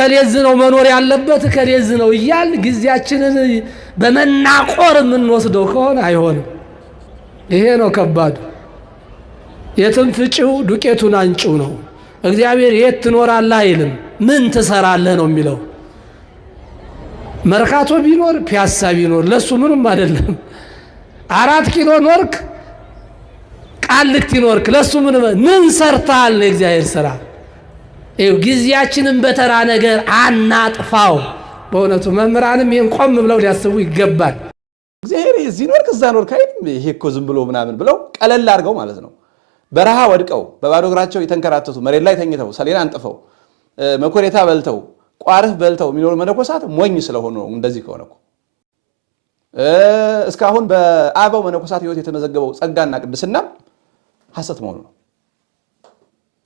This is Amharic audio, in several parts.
ከሌዝ ነው መኖር ያለበት ከሌዝ ነው እያል ጊዜያችንን በመናቆር የምንወስደው ከሆነ አይሆንም። ይሄ ነው ከባዱ። የትም ፍጪው ዱቄቱን አንጪው ነው። እግዚአብሔር የት ትኖራለህ አይልም፣ ምን ትሰራለህ ነው የሚለው። መርካቶ ቢኖር ፒያሳ ቢኖር ለሱ ምንም አይደለም። 4 ኪሎ ኖርክ ቃልቲ ኖርክ ለሱ ምን ሰርተሃል ነው የእግዚአብሔር ስራ። ጊዜያችንን በተራ ነገር አናጥፋው። በእውነቱ መምህራንም ይህን ቆም ብለው ሊያስቡ ይገባል። እግዚአብሔር እዚህ ኖርክ እዛ ኖርክ አይልም። ይሄ እኮ ዝም ብሎ ምናምን ብለው ቀለል አድርገው ማለት ነው። በረሃ ወድቀው በባዶ እግራቸው የተንከራተቱ መሬት ላይ ተኝተው ሰሌና አንጥፈው መኮሬታ በልተው ቋርህ በልተው የሚኖሩ መነኮሳት ሞኝ ስለሆኑ ነው። እንደዚህ ከሆነ እኮ እስካሁን በአበው መነኮሳት ሕይወት የተመዘገበው ጸጋና ቅድስና ሐሰት መሆኑ ነው።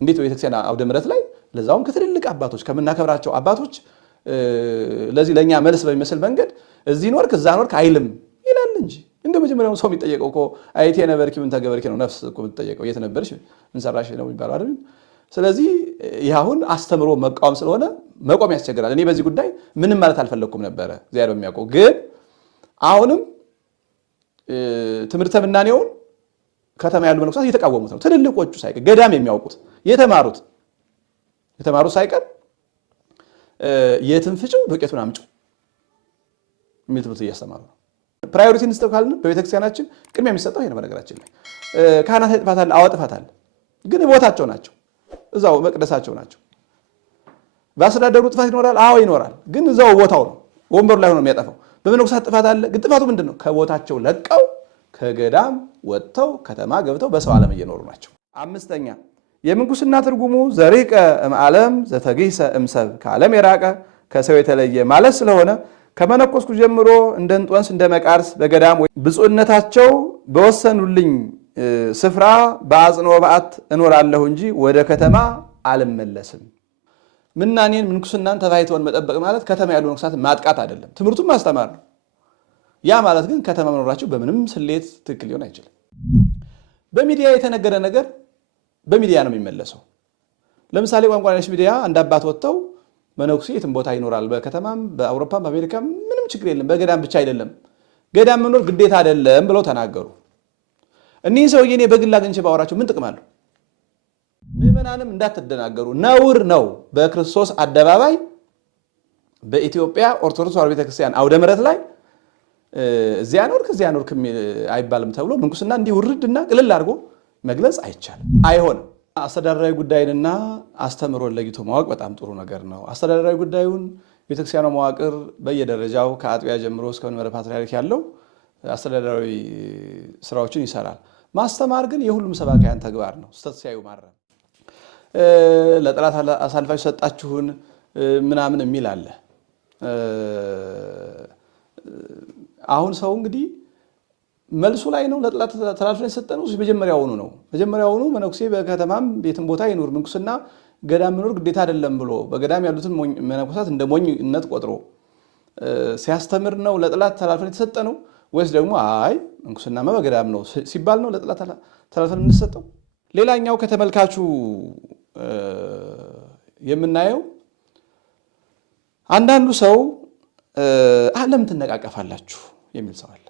እንዴት በቤተክርስቲያን አውደ ምሕረት ላይ ለዛውም ከትልልቅ አባቶች ከምናከብራቸው አባቶች ለዚህ ለኛ መልስ በሚመስል መንገድ እዚህ ኖርክ እዛ ኖርክ አይልም ይላል እንጂ እንደ መጀመሪያው ሰው የሚጠየቀው እኮ አይቴ ነበርኪ ምን ተገበርኪ ነው። ነፍስ እኮ የምትጠየቀው የት ነበርሽ ምን ሰራሽ ነው የሚባለው አይደል? ስለዚህ ይህ አሁን አስተምሮ መቃወም ስለሆነ መቆም ያስቸግራል። እኔ በዚህ ጉዳይ ምንም ማለት አልፈለኩም ነበረ እግዚአብሔር በሚያውቀው። ግን አሁንም ትምህርተ ምናኔውን ከተማ ያሉ መነኮሳት እየተቃወሙት ነው። ትልልቆቹ ሳይቀር ገዳም የሚያውቁት የተማሩት ሳይቀር የትን ፍጪው ዱቄቱን አምጪው የሚል ትምህርት እያስተማሩ ነው። ፕራዮሪቲ እንስጠው ካልን በቤተክርስቲያናችን ቅድሚያ የሚሰጠው ይሄ ነው። በነገራችን ላይ ካህናት ጥፋት አለ፣ አዎ ጥፋት አለ። ግን ቦታቸው ናቸው፣ እዛው መቅደሳቸው ናቸው። በአስተዳደሩ ጥፋት ይኖራል፣ አዎ ይኖራል። ግን እዛው ቦታው ነው፣ ወንበሩ ላይ ሆኖ የሚያጠፋው። በመነኮሳት ጥፋት አለ። ግን ጥፋቱ ምንድነው? ከቦታቸው ለቀው ከገዳም ወጥተው ከተማ ገብተው በሰው ዓለም እየኖሩ ናቸው። አምስተኛ የምንኩስና ትርጉሙ ዘሪቀ እምዓለም ዘተገይሰ እምሰብ ከዓለም የራቀ ከሰው የተለየ ማለት ስለሆነ ከመነኮስኩ ጀምሮ እንደ እንጦንስ እንደ መቃርስ በገዳም ብፁዕነታቸው በወሰኑልኝ ስፍራ በአጽንዖ በዓት እኖራለሁ እንጂ ወደ ከተማ አልመለስም። ምናኔን ምንኩስናን ተባይተውን መጠበቅ ማለት ከተማ ያሉ መነኮሳትን ማጥቃት አይደለም፣ ትምህርቱን ማስተማር ነው። ያ ማለት ግን ከተማ መኖራቸው በምንም ስሌት ትክክል ሊሆን አይችልም። በሚዲያ የተነገረ ነገር በሚዲያ ነው የሚመለሰው። ለምሳሌ ቋንቋ ነሽ ሚዲያ አንድ አባት ወጥተው መነኩሴ የትም ቦታ ይኖራል፣ በከተማም በአውሮፓም በአሜሪካም ምንም ችግር የለም፣ በገዳም ብቻ አይደለም፣ ገዳም መኖር ግዴታ አይደለም ብለው ተናገሩ። እኒህ ሰውዬ እኔ በግል አግኝቼ ባወራቸው ምን ጥቅም አለው? ምዕመናንም እንዳትደናገሩ፣ ነውር ነው። በክርስቶስ አደባባይ በኢትዮጵያ ኦርቶዶክስ ተዋሕዶ ቤተክርስቲያን አውደ ምሕረት ላይ እዚያ ኖርክ እዚያ ኖርክ አይባልም ተብሎ ምንኩስና እንዲህ ውርድና ቅልል አድርጎ መግለጽ አይቻልም፣ አይሆንም። አስተዳደራዊ ጉዳይንና አስተምሮን ለይቶ ማወቅ በጣም ጥሩ ነገር ነው። አስተዳደራዊ ጉዳዩን ቤተክርስቲያኗ መዋቅር በየደረጃው ከአጥቢያ ጀምሮ እስከ መንበረ ፓትርያርክ ያለው አስተዳደራዊ ስራዎችን ይሰራል። ማስተማር ግን የሁሉም ሰባካያን ተግባር ነው። ስተት ሲያዩ ማረም፣ ለጠላት አሳልፋችሁ ሰጣችሁን ምናምን የሚል አለ። አሁን ሰው እንግዲህ መልሱ ላይ ነው። ለጠላት ተላልፈን የሰጠነው መጀመሪያውኑ ነው። መጀመሪያውኑ መነኩሴ በከተማም ቤትም ቦታ ይኑር፣ ምንኩስና ገዳም መኖር ግዴታ አይደለም ብሎ በገዳም ያሉትን መነኮሳት እንደ ሞኝነት ቆጥሮ ሲያስተምር ነው ለጠላት ተላልፈን የተሰጠነው? ወይስ ደግሞ አይ ምንኩስናማ በገዳም ነው ሲባል ነው ለጠላት ተላልፈን እንሰጠው? ሌላኛው ከተመልካቹ የምናየው አንዳንዱ ሰው ለምን ትነቃቀፋላችሁ የሚል ሰው አለ።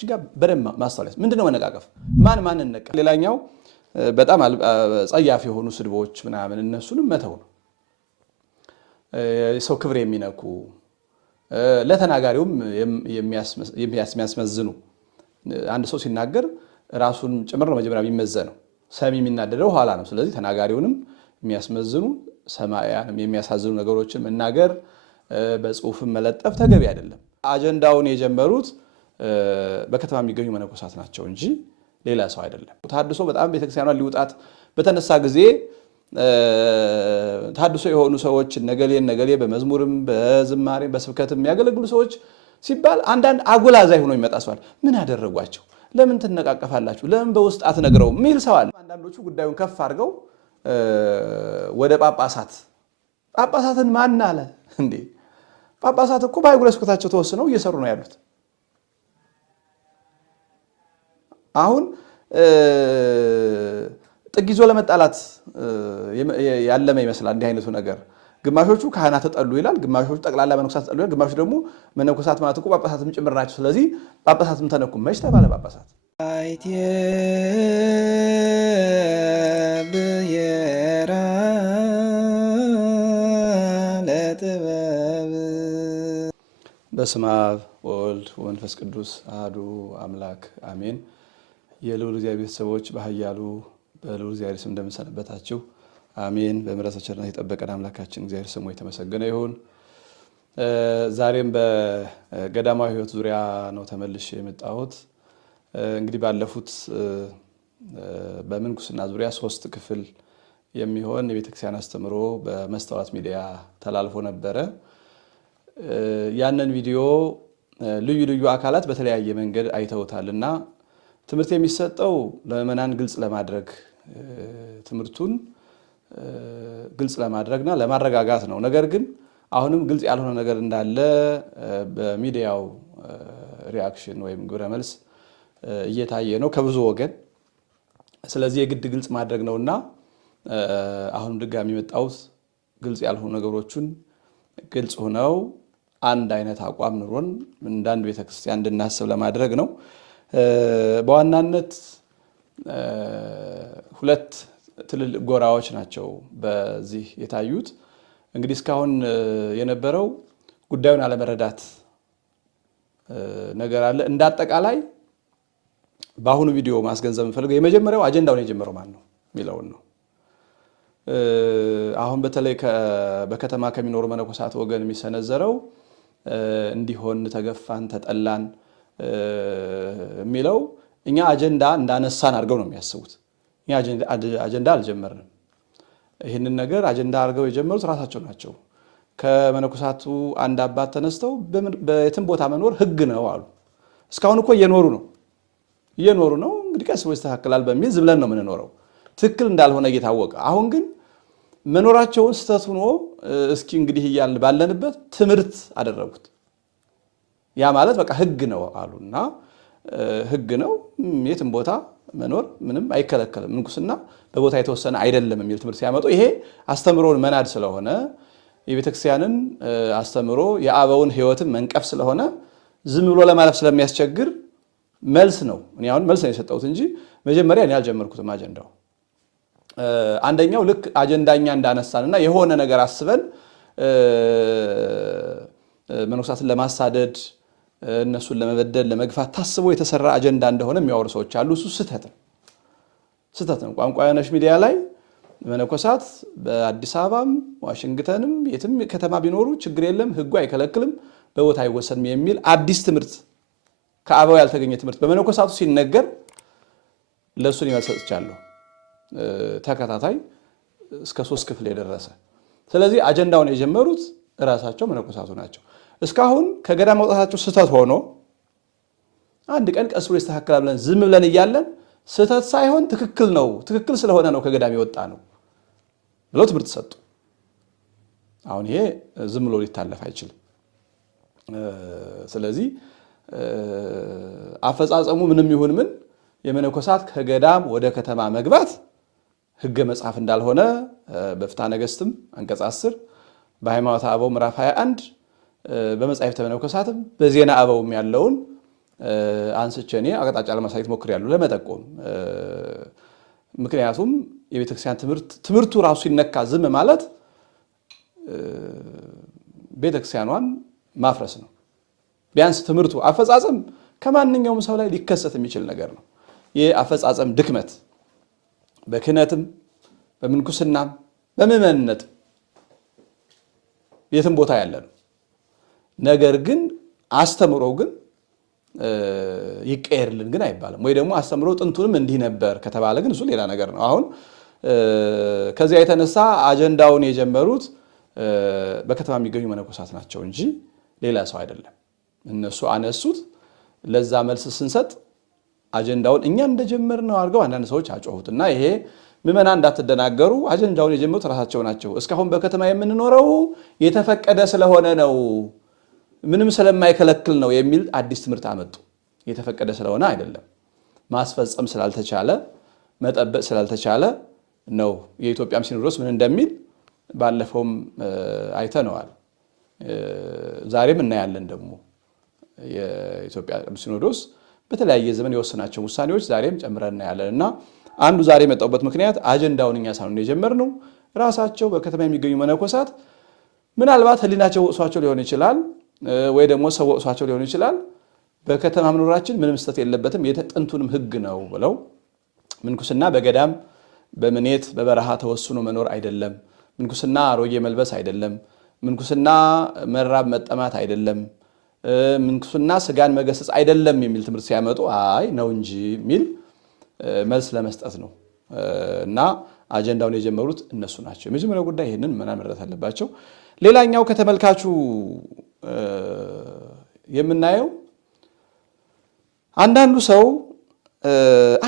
እጅጋ በደንብ ማስተዋል ምንድነው መነቃቀፍ? ማን ነቃ? ሌላኛው በጣም ጸያፍ የሆኑ ስድቦች ምናምን እነሱንም መተው ነው። የሰው ክብር የሚነኩ ለተናጋሪውም የሚያስመዝኑ አንድ ሰው ሲናገር ራሱን ጭምር ነው መጀመሪያ የሚመዘነው። ሰሚ የሚናደደው ኋላ ነው። ስለዚህ ተናጋሪውንም የሚያስመዝኑ ሰማያንም የሚያሳዝኑ ነገሮችን መናገር በጽሁፍም መለጠፍ ተገቢ አይደለም። አጀንዳውን የጀመሩት በከተማ የሚገኙ መነኮሳት ናቸው እንጂ ሌላ ሰው አይደለም። ተሐድሶ በጣም ቤተክርስቲያኗን ሊውጣት በተነሳ ጊዜ ተሐድሶ የሆኑ ሰዎች ነገሌ በመዝሙርም በዝማሬም በስብከትም የሚያገለግሉ ሰዎች ሲባል አንዳንድ አጎላዛይ ሆኖ ይመጣ ሰዋል። ምን አደረጓቸው? ለምን ትነቃቀፋላችሁ? ለምን በውስጥ አትነግረው የሚል ሰዋል። አንዳንዶቹ ጉዳዩን ከፍ አድርገው ወደ ጳጳሳትን ማን አለ እንዴ? ጳጳሳት እኮ በአህጉረ ስብከታቸው ተወስነው እየሰሩ ነው ያሉት። አሁን ጥግ ይዞ ለመጣላት ያለመ ይመስላል እንዲህ አይነቱ ነገር። ግማሾቹ ካህናት ተጠሉ ይላል፣ ግማሾቹ ጠቅላላ መነኮሳት ተጠሉ ይላል፣ ግማሾቹ ደግሞ መነኮሳት ማለት እኮ ጳጳሳትም ጭምር ናቸው። ስለዚህ ጳጳሳትም ተነኩ። መች ተባለ ጳጳሳት? በስመ አብ ወወልድ ወመንፈስ ቅዱስ አሐዱ አምላክ አሜን። የልዑል እግዚአብሔር ቤተሰቦች በኃያሉ በልዑል እግዚአብሔር ስም እንደምንሰነበታችሁ አሜን። በምሕረቱ ቸርነት የጠበቀን አምላካችን እግዚአብሔር ስሙ የተመሰገነ ይሁን። ዛሬም በገዳማዊ ሕይወት ዙሪያ ነው ተመልሼ የመጣሁት። እንግዲህ ባለፉት በምንኩስና ዙሪያ 3 ክፍል የሚሆን የቤተክርስቲያን አስተምሮ በመስተዋት ሚዲያ ተላልፎ ነበረ። ያንን ቪዲዮ ልዩ ልዩ አካላት በተለያየ መንገድ አይተውታልና ትምህርት የሚሰጠው ለምእመናን ግልጽ ለማድረግ ትምህርቱን ግልጽ ለማድረግና ለማረጋጋት ነው። ነገር ግን አሁንም ግልጽ ያልሆነ ነገር እንዳለ በሚዲያው ሪአክሽን ወይም ግብረ መልስ እየታየ ነው ከብዙ ወገን። ስለዚህ የግድ ግልጽ ማድረግ ነውና አሁንም ድጋሚ የመጣሁት ግልጽ ያልሆኑ ነገሮችን ግልጽ ሆነው አንድ አይነት አቋም ኑሮን እንዳንድ ቤተክርስቲያን እንድናስብ ለማድረግ ነው። በዋናነት 2 ትልልቅ ጎራዎች ናቸው በዚህ የታዩት። እንግዲህ እስካሁን የነበረው ጉዳዩን አለመረዳት ነገር አለ። እንዳጠቃላይ በአሁኑ ቪዲዮ ማስገንዘብ የምፈልገው የመጀመሪያው አጀንዳውን የጀመረው ማን ነው የሚለውን ነው። አሁን በተለይ በከተማ ከሚኖሩ መነኮሳት ወገን የሚሰነዘረው እንዲሆን ተገፋን፣ ተጠላን የሚለው እኛ አጀንዳ እንዳነሳን አድርገው ነው የሚያስቡት። እኛ አጀንዳ አልጀመርንም። ይህንን ነገር አጀንዳ አድርገው የጀመሩት ራሳቸው ናቸው። ከመነኮሳቱ አንድ አባት ተነስተው በየትም ቦታ መኖር ሕግ ነው አሉ። እስካሁን እኮ እየኖሩ ነው። እንግዲህ ቀስ ብሎ ይስተካከላል በሚል ዝም ብለን ነው የምንኖረው፣ ትክክል እንዳልሆነ እየታወቀ። አሁን ግን መኖራቸውን ስተት ሆኖ እስኪ እንግዲህ እያልን ባለንበት ትምህርት አደረጉት። ያ ማለት በቃ ሕግ ነው አሉና ሕግ ነው የትም ቦታ መኖር ምንም አይከለከልም፣ ምንኩስና በቦታ የተወሰነ አይደለም የሚል ትምህርት ሲያመጡ ይሄ አስተምሮን መናድ ስለሆነ የቤተክርስቲያንን አስተምሮ የአበውን ሕይወትን መንቀፍ ስለሆነ ዝም ብሎ ለማለፍ ስለሚያስቸግር መልስ ነው። እኔ አሁን መልስ ነው የሰጠሁት እንጂ መጀመሪያ እኔ አልጀመርኩትም። አጀንዳው አንደኛው ልክ አጀንዳኛ እንዳነሳንና የሆነ ነገር አስበን መነኮሳትን ለማሳደድ እነሱን ለመበደል ለመግፋት ታስቦ የተሰራ አጀንዳ እንደሆነ የሚያወሩ ሰዎች አሉ። እሱ ስህተት ነው። ቋንቋ የነሽ ሚዲያ ላይ መነኮሳት በአዲስ አበባም ዋሽንግተንም የትም ከተማ ቢኖሩ ችግር የለም፣ ሕጉ አይከለክልም፣ በቦታ አይወሰንም የሚል አዲስ ትምህርት ከአበው ያልተገኘ ትምህርት በመነኮሳቱ ሲነገር ለእሱን ይመልሰጥቻለሁ። ተከታታይ እስከ 3 ክፍል የደረሰ። ስለዚህ አጀንዳውን የጀመሩት እራሳቸው መነኮሳቱ ናቸው። እስካሁን ከገዳም መውጣታቸው ስህተት ሆኖ አንድ ቀን ቀስ ብሎ ይስተካከላል ብለን ዝም ብለን እያለን ስህተት ሳይሆን ትክክል ነው፣ ትክክል ስለሆነ ነው ከገዳም የወጣ ነው ብለው ትምህርት ሰጡ። አሁን ይሄ ዝም ብሎ ሊታለፍ አይችልም። ስለዚህ አፈጻጸሙ ምንም ይሁን ምን የመነኮሳት ከገዳም ወደ ከተማ መግባት ሕገ መጽሐፍ እንዳልሆነ በፍትሐ ነገሥትም አንቀጽ 10 በሃይማኖተ አበው ምዕራፍ 21 በመጻሕፍተ መነኮሳትም በዜና አበውም ያለውን አንስቼ እኔ አቅጣጫ ለማሳየት ሞክሬያለሁ ለመጠቆም። ምክንያቱም የቤተክርስቲያን ትምህርቱ ራሱ ሲነካ ዝም ማለት ቤተክርስቲያኗን ማፍረስ ነው። ቢያንስ ትምህርቱ አፈጻጸም ከማንኛውም ሰው ላይ ሊከሰት የሚችል ነገር ነው። ይህ አፈጻጸም ድክመት በክህነትም በምንኩስናም በምእመንነትም የትም ቦታ ያለ ነው። ነገር ግን አስተምሮ ግን ይቀየርልን ግን አይባልም። ወይ ደግሞ አስተምሮ ጥንቱንም እንዲህ ነበር ከተባለ ግን እሱ ሌላ ነገር ነው። አሁን ከዚያ የተነሳ አጀንዳውን የጀመሩት በከተማ የሚገኙ መነኮሳት ናቸው እንጂ ሌላ ሰው አይደለም። እነሱ አነሱት። ለዛ መልስ ስንሰጥ አጀንዳውን እኛ እንደጀመርነው አድርገው አንዳንድ ሰዎች አጮሁትና ይሄ ምዕመናን እንዳትደናገሩ አጀንዳውን የጀመሩት ራሳቸው ናቸው። እስካሁን በከተማ የምንኖረው የተፈቀደ ስለሆነ ነው፣ ምንም ስለማይከለክል ነው የሚል አዲስ ትምህርት አመጡ። የተፈቀደ ስለሆነ አይደለም፣ ማስፈጸም ስላልተቻለ መጠበቅ ስላልተቻለ ነው። የኢትዮጵያም ሲኖዶስ ምን እንደሚል ባለፈውም አይተነዋል። ዛሬም እናያለን ደግሞ የኢትዮጵያ ቅዱስ ሲኖዶስ በተለያየ ዘመን የወሰናቸው ውሳኔዎች ዛሬም ጨምረን እናያለንና አንዱ ዛሬ የመጣውበት ምክንያት አጀንዳውን እኛ ሳንሆን የጀመርነው ራሳቸው በከተማ የሚገኙ መነኮሳት ምናልባት ህሊናቸው ወቅሷቸው ሊሆን ይችላል ወይ ደግሞ ሰው ወቅሷቸው ሊሆን ይችላል። በከተማ መኖራችን ምንም ስህተት የለበትም የጥንቱንም ህግ ነው ብለው ምንኩስና በገዳም በምኔት በበረሃ ተወስኖ መኖር አይደለም፣ ምንኩስና አሮጌ መልበስ አይደለም፣ ምንኩስና መራብ መጠማት አይደለም፣ ምንኩስና ስጋን መገሰጽ አይደለም የሚል ትምህርት ሲያመጡ አይ ነው እንጂ የሚል መልስ ለመስጠት ነው እና አጀንዳውን የጀመሩት እነሱ ናቸው። የመጀመሪያው ጉዳይ ይሄንን መረዳት አለባቸው። ሌላኛው ከተመልካቹ የምናየው አንዳንዱ ሰው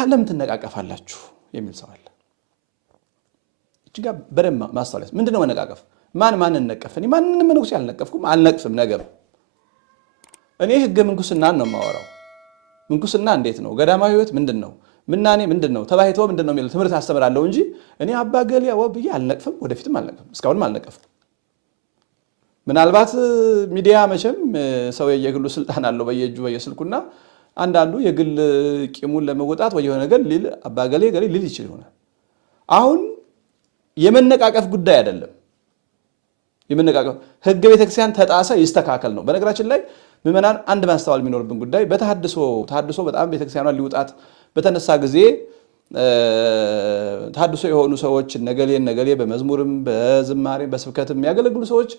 ዓለም ትነቃቀፋላችሁ የሚል ሰው አለ። እጅጋ በደንብ ማስተዋል ምንድነው መነቃቀፍ? ማን ነቀፈኝ? ማንንም መነኩሴ አልነቀፍኩም፣ አልነቅፍም። ነገር እኔ ህገ ምንኩስናን ነው የማወራው። ምንኩስና እንዴት ነው? ገዳማዊ ህይወት ምንድነው? ምናኔ ምንድነው? ተባይቶ ምንድነው የሚል ትምህርት አስተምራለሁ እንጂ እኔ አባ ገሊያ ወብዬ አልነቅፍም፣ ወደፊትም አልነቅፍም፣ እስካሁንም አልነቀፍኩም። ምናልባት ሚዲያ መቼም ሰው የግሉ ስልጣን አለው በየእጁ በየስልኩና አንዳንዱ የግል ቂሙን ለመወጣት ወይ የሆነ ነገር ሊል አባ ገሌ ሊል ይችል ይሆናል። አሁን የመነቃቀፍ ጉዳይ አይደለም። የመነቃቀፍ ህገ ቤተክርስቲያን ተጣሰ ይስተካከል ነው። በነገራችን ላይ ምዕመናን አንድ ማስተዋል የሚኖርብን ጉዳይ በተሐድሶ በጣም ቤተክርስቲያኗን ሊውጣት በተነሳ ጊዜ ተሐድሶ የሆኑ ሰዎች ነገሌ በመዝሙርም በዝማሬም በስብከትም የሚያገለግሉ ሰዎች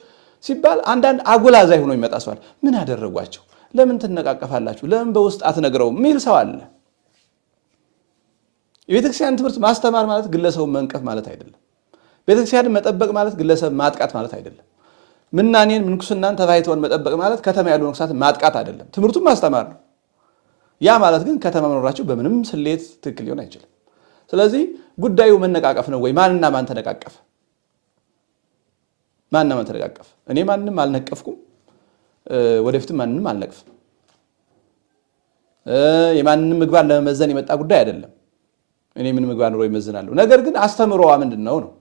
ሲባል አንዳንድ አጎላዛይ ሆኖ ይመጣ ሰዋል። ምን አደረጓቸው? ለምን ትነቃቀፋላችሁ? ለምን በውስጥ አትነግረውም? ሚል ሰው አለ። የቤተክርስቲያን ትምህርት ማስተማር ማለት ግለሰቡን መንቀፍ ማለት አይደለም። ቤተክርስቲያንን መጠበቅ ማለት ግለሰብ ማጥቃት ማለት አይደለም። ምናኔን ምንኩስናን ተባይተውን መጠበቅ ማለት ከተማ ያሉ ነፍሳትን ማጥቃት አይደለም። ትምህርቱን ማስተማር ነው። ያ ማለት ግን ከተማ መኖራቸው በምንም ስሌት ትክክል ሊሆን አይችልም። ስለዚህ ጉዳዩ መነቃቀፍ ነው ወይ? ማንና ማን ተነቃቀፈ? ማንና ማን ተነቃቀፈ? እኔ ማንንም አልነቀፍኩም፣ ወደፊትም ማንንም አልነቅፍም። የማንንም ምግባር ለመመዘን የመጣ ጉዳይ አይደለም። እኔ ምን ምግባር ኖሮ ይመዝናለሁ? ነገር ግን አስተምሮዋ ምንድነው ነው።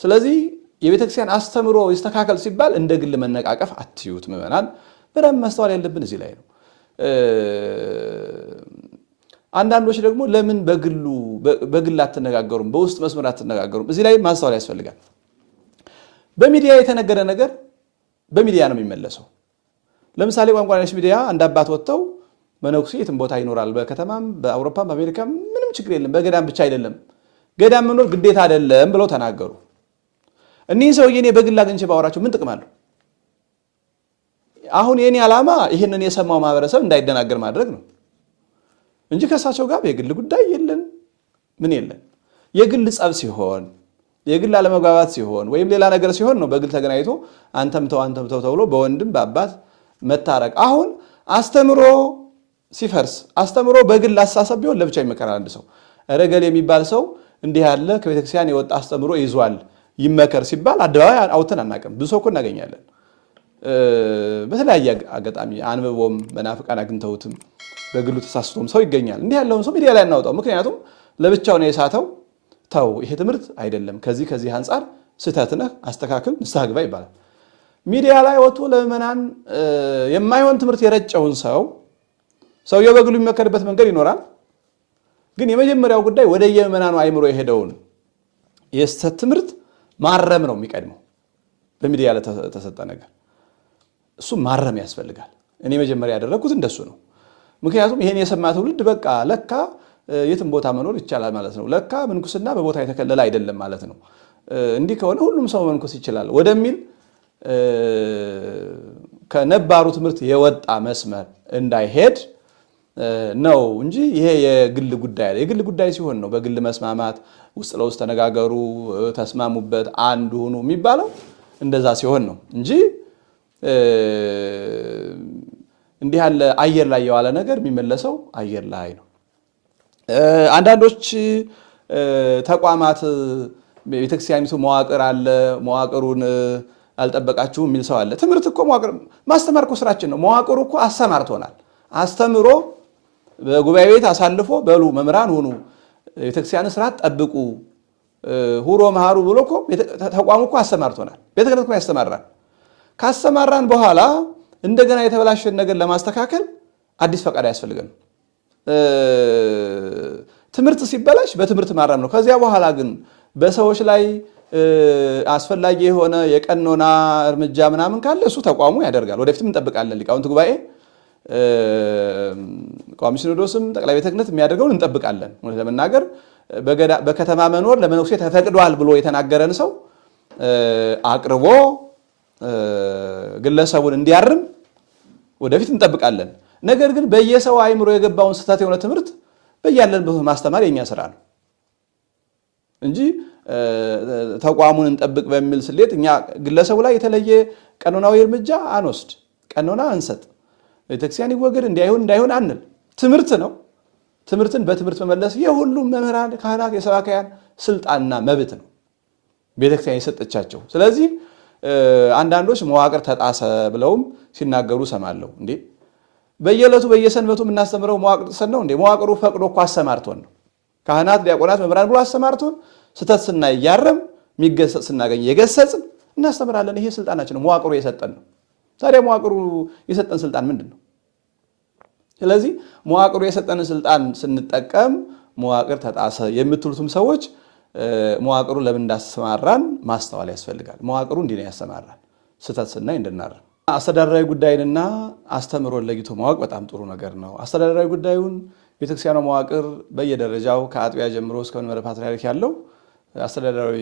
ስለዚህ የቤተክርስቲያን አስተምሮ ይስተካከል ሲባል እንደ ግል መነቃቀፍ አትዩት። ምዕመናን በደንብ ማስተዋል ያለብን እዚህ ላይ ነው። አንዳንዶች ደግሞ ለምን በግል አትነጋገሩም፣ በውስጥ መስመር አትነጋገሩም? እዚህ ላይ ማስተዋል ያስፈልጋል። በሚዲያ የተነገረ ነገር በሚዲያ ነው የሚመለሰው። ለምሳሌ ቋንቋነሽ ሚዲያ አንድ አባት ወጥተው መነኩሴ የትም ቦታ ይኖራል፣ በከተማም በአውሮፓም በአሜሪካም ምንም ችግር የለም፣ በገዳም ብቻ አይደለም፣ ገዳም መኖር ግዴታ አይደለም ብለው ተናገሩ። እኒህ ሰውዬ እኔ በግል አግኝቼ ባወራቸው ምን ጥቅም አለው? አሁን የኔ ዓላማ ይህንን የሰማው ማህበረሰብ እንዳይደናገር ማድረግ ነው እንጂ ከእሳቸው ጋር የግል ጉዳይ የለን ምን የለን። የግል ጸብ ሲሆን የግል አለመግባባት ሲሆን ወይም ሌላ ነገር ሲሆን ነው በግል ተገናኝቶ አንተም ተው ተብሎ በወንድም በአባት መታረቅ። አሁን አስተምሮ ሲፈርስ አስተምሮ በግል አሳሰብ ቢሆን ለብቻ ይመከራል። አንድ ሰው ረገል የሚባል ሰው እንዲህ ያለ ከቤተክርስቲያን የወጣ አስተምሮ ይዟል ይመከር ሲባል አደባባይ አውጥተን አናውቅም። ብዙ ሰው እኮ እናገኛለን። በተለያየ አጋጣሚ አንብቦም መናፍቃን አግኝተውትም በግሉ ተሳስቶም ሰው ይገኛል። እንዲህ ያለውን ሰው ሚዲያ ላይ እናውጣው። ምክንያቱም ለብቻው ነው የሳተው። ተው ይሄ ትምህርት አይደለም፣ ከዚህ አንጻር ስህተት ነህ፣ አስተካክል፣ ንስሐ ግባ ይባላል። ሚዲያ ላይ ወጥቶ ለምዕመናን የማይሆን ትምህርት የረጨውን ሰውየው በግሉ የሚመከርበት መንገድ ይኖራል። ግን የመጀመሪያው ጉዳይ ወደ የምዕመናኑ አይምሮ የሄደውን የስህተት ትምህርት ማረም ነው የሚቀድመው። በሚዲያ ላይ ተሰጠ ነገር እሱ ማረም ያስፈልጋል። እኔ መጀመሪያ ያደረኩት እንደሱ ነው። ምክንያቱም ይሄን የሰማ ትውልድ በቃ ለካ የትም ቦታ መኖር ይቻላል ማለት ነው፣ ለካ ምንኩስና በቦታ የተከለለ አይደለም ማለት ነው፣ እንዲህ ከሆነ ሁሉም ሰው መንኩስ ይችላል ወደሚል ከነባሩ ትምህርት የወጣ መስመር እንዳይሄድ ነው እንጂ ይሄ የግል ጉዳይ አይደለም። የግል ጉዳይ ሲሆን ነው በግል መስማማት፣ ውስጥ ለውስጥ ተነጋገሩ፣ ተስማሙበት፣ አንድ ሁኑ የሚባለው እንደዛ ሲሆን ነው እንጂ እንዲህ ያለ አየር ላይ የዋለ ነገር የሚመለሰው አየር ላይ ነው። አንዳንዶች ተቋማት ቤተክርስቲያኒቱ መዋቅር አለ፣ መዋቅሩን አልጠበቃችሁም የሚል ሰው አለ። ትምህርት እኮ መዋቅር ማስተማር እኮ ስራችን ነው። መዋቅሩ እኮ አሰማርቶናል። አስተምሮ በጉባኤ ቤት አሳልፎ በሉ መምህራን ሁኑ፣ ቤተክርስቲያን ስርዓት ጠብቁ፣ ሁሮ መሃሩ ብሎ እኮ ተቋሙ እኮ አሰማርቶናል። ቤተ ክህነት እኮ ያስተማራል። ካሰማራን በኋላ እንደገና የተበላሸን ነገር ለማስተካከል አዲስ ፈቃድ አያስፈልገንም። ትምህርት ሲበላሽ በትምህርት ማረም ነው። ከዚያ በኋላ ግን በሰዎች ላይ አስፈላጊ የሆነ የቀኖና እርምጃ ምናምን ካለ እሱ ተቋሙ ያደርጋል። ወደፊትም እንጠብቃለን። ሊቃውንት ጉባኤ፣ ቋሚ ሲኖዶስም ጠቅላይ ቤተ ክህነት የሚያደርገውን እንጠብቃለን። እውነት ለመናገር በከተማ መኖር ለመነኩሴ ተፈቅዷል ብሎ የተናገረን ሰው አቅርቦ ግለሰቡን እንዲያርም ወደፊት እንጠብቃለን። ነገር ግን በየሰው አይምሮ የገባውን ስህተት የሆነ ትምህርት በያለንበት ማስተማር የኛ ስራ ነው እንጂ ተቋሙን እንጠብቅ በሚል ስሌት እኛ ግለሰቡ ላይ የተለየ ቀኖናዊ እርምጃ አንወስድ፣ ቀኖና አንሰጥ፣ ቤተክርስቲያን ይወገድ እንዳይሆን አንል። ትምህርት ነው። ትምህርትን በትምህርት መመለስ የሁሉም መምህራን፣ ካህናት፣ የሰባካያን ስልጣንና መብት ነው ቤተክርስቲያን የሰጠቻቸው። ስለዚህ አንዳንዶች መዋቅር ተጣሰ ብለውም ሲናገሩ ሰማለሁ። እንዴ በየዕለቱ በየሰንበቱ የምናስተምረው መዋቅር ጥሰን ነው እንዴ? መዋቅሩ ፈቅዶ እኮ አሰማርቶን ነው። ካህናት፣ ዲያቆናት፣ መምህራን ብሎ አሰማርቶን ስተት ስናይ እያረም የሚገሰጽ ስናገኝ የገሰጽን እናስተምራለን። ይሄ ስልጣናችን ነው፣ መዋቅሩ የሰጠን ነው። ታዲያ መዋቅሩ የሰጠን ስልጣን ምንድን ነው? ስለዚህ መዋቅሩ የሰጠንን ስልጣን ስንጠቀም መዋቅር ተጣሰ የምትሉትም ሰዎች መዋቅሩ ለምን እንዳሰማራን ማስተዋል ያስፈልጋል። መዋቅሩ እንዲህ ነው ያሰማራን፣ ስተት ስናይ እንድናረም። አስተዳደራዊ ጉዳይንና አስተምሮን ለይቶ ማወቅ በጣም ጥሩ ነገር ነው። አስተዳደራዊ ጉዳዩን ቤተክርስቲያኗ መዋቅር በየደረጃው ከአጥቢያ ጀምሮ እስከ መንበረ ፓትርያርክ ያለው አስተዳደራዊ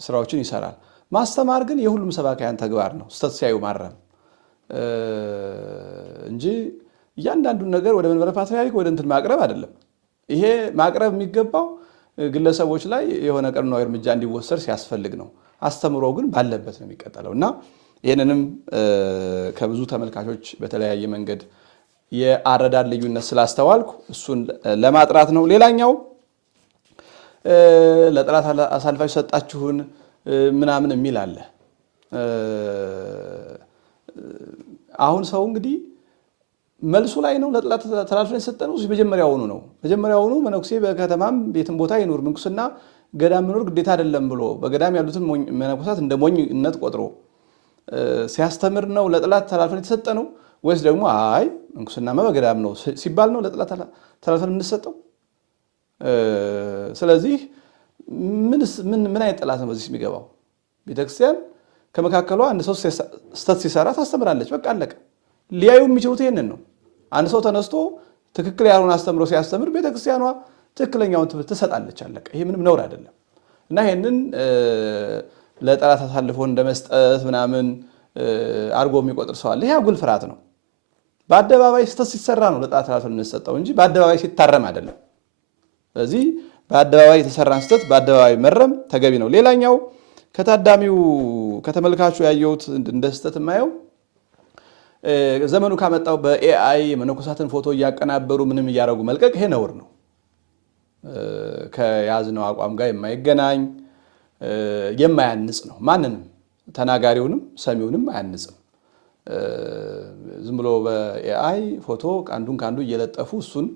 ስራዎችን ይሰራል። ማስተማር ግን የሁሉም ሰባካያን ተግባር ነው። ስተት ሲያዩ ማረም እንጂ እያንዳንዱን ነገር ወደ መንበረ ፓትርያርክ ወደ እንትን ማቅረብ አይደለም። ይሄ ማቅረብ የሚገባው ግለሰቦች ላይ የሆነ ቀኖናዊ እርምጃ እንዲወሰድ ሲያስፈልግ ነው። አስተምሮ ግን ባለበት ነው የሚቀጠለው እና ይህንንም ከብዙ ተመልካቾች በተለያየ መንገድ የአረዳድ ልዩነት ስላስተዋልኩ እሱን ለማጥራት ነው። ሌላኛው ለጠላት አሳልፋችሁ ሰጣችሁን ምናምን የሚል አለ። አሁን ሰው እንግዲህ መልሱ ላይ ነው ለጠላት ተላልፈን የሰጠነው መጀመሪያውኑ ነው። መጀመሪያውኑ መነኩሴ በከተማም ቤትም ቦታ ይኑር፣ ምንኩስና ገዳም መኖር ግዴታ አይደለም ብሎ በገዳም ያሉትን መነኮሳት እንደ ሞኝነት ቆጥሮ ሲያስተምር ነው ለጠላት ተላልፈን የተሰጠነው ወይስ ደግሞ አይ ምንኩስናማ በገዳም ነው ሲባል ነው ለጠላት ተላልፈን የምንሰጠው? ስለዚህ ምን አይነት ጠላት ነው በዚህ የሚገባው? ቤተክርስቲያን ከመካከሏ አንድ ሰው ስተት ሲሰራ ታስተምራለች። በቃ አለቀ። ሊያዩ የሚችሉት ይሄንን ነው። አንድ ሰው ተነስቶ ትክክል ያልሆነ አስተምሮ ሲያስተምር ቤተክርስቲያኗ ትክክለኛውን ትምህርት ትሰጣለች። አለቀ። ይሄ ምንም ነውር አይደለም እና ይሄንን ለጠላት አሳልፎ እንደመስጠት ምናምን አድርጎ የሚቆጥር ሰው አለ። ይሄ አጉል ፍርሃት ነው። በአደባባይ ስተት ሲሰራ ነው ለጠላት ተላልፈን የምንሰጠው እንጂ በአደባባይ ሲታረም አይደለም። ስለዚህ በአደባባይ የተሰራን ስተት በአደባባይ መረም ተገቢ ነው። ሌላኛው ከታዳሚው ከተመልካቹ ያየሁት እንደ ስተት የማየው ዘመኑ ካመጣው በኤአይ መነኮሳትን ፎቶ እያቀናበሩ ምንም እያደረጉ መልቀቅ ይሄ ነውር ነው። ከያዝነው አቋም ጋር የማይገናኝ የማያንጽ ነው። ማንንም ተናጋሪውንም ሰሚውንም አያንጽም። ዝም ብሎ በኤአይ ፎቶ አንዱን ከአንዱ እየለጠፉ እሱን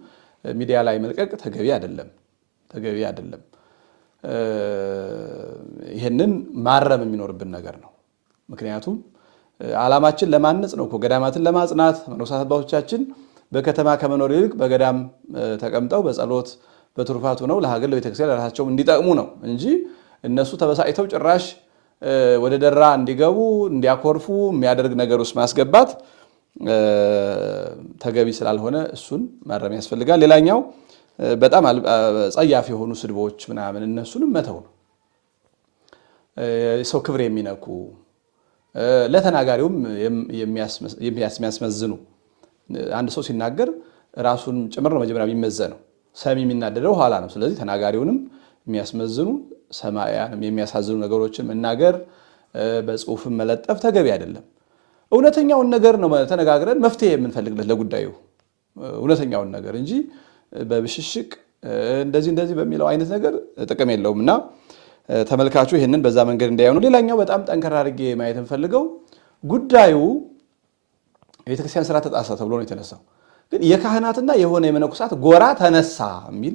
ሚዲያ ላይ መልቀቅ ተገቢ አይደለም። ይህንን ማረም የሚኖርብን ነገር ነው። ምክንያቱም ዓላማችን ለማነጽ ነው እኮ ገዳማትን ለማጽናት። መነኮሳት አባቶቻችን በከተማ ከመኖር ይልቅ በገዳም ተቀምጠው በጸሎት በትሩፋቱ ነው ለሀገር ለቤተክርስቲያን ለራሳቸው እንዲጠቅሙ ነው እንጂ እነሱ ተበሳጭተው ጭራሽ ወደ ደራ እንዲገቡ እንዲያኮርፉ የሚያደርግ ነገር ውስጥ ማስገባት ተገቢ ስላልሆነ እሱን ማረም ያስፈልጋል። ሌላኛው በጣም ጸያፍ የሆኑ ስድቦች ምናምን እነሱንም መተው ነው። ሰው ክብር የሚነኩ ለተናጋሪውም የሚያስመዝኑ አንድ ሰው ሲናገር ራሱን ጭምር ነው መጀመሪያ የሚመዘነው። ሰሚ የሚናደደው ኋላ ነው። ስለዚህ ተናጋሪውንም የሚያስመዝኑ ሰማያንም የሚያሳዝኑ ነገሮችን መናገር በጽሁፍም መለጠፍ ተገቢ አይደለም። እውነተኛውን ነገር ነው ተነጋግረን መፍትሄ የምንፈልግለት ለጉዳዩ እውነተኛውን ነገር እንጂ በብሽሽቅ እንደዚህ በሚለው አይነት ነገር ጥቅም የለውም እና ተመልካቹ ይህንን በዛ መንገድ እንዳያዩ ነው። ሌላኛው በጣም ጠንከር አድርጌ ማየት የምፈልገው ጉዳዩ የቤተክርስቲያን ስራ ተጣሰ ተብሎ ነው የተነሳው። ግን የካህናትና የሆነ የመነኮሳት ጎራ ተነሳ የሚል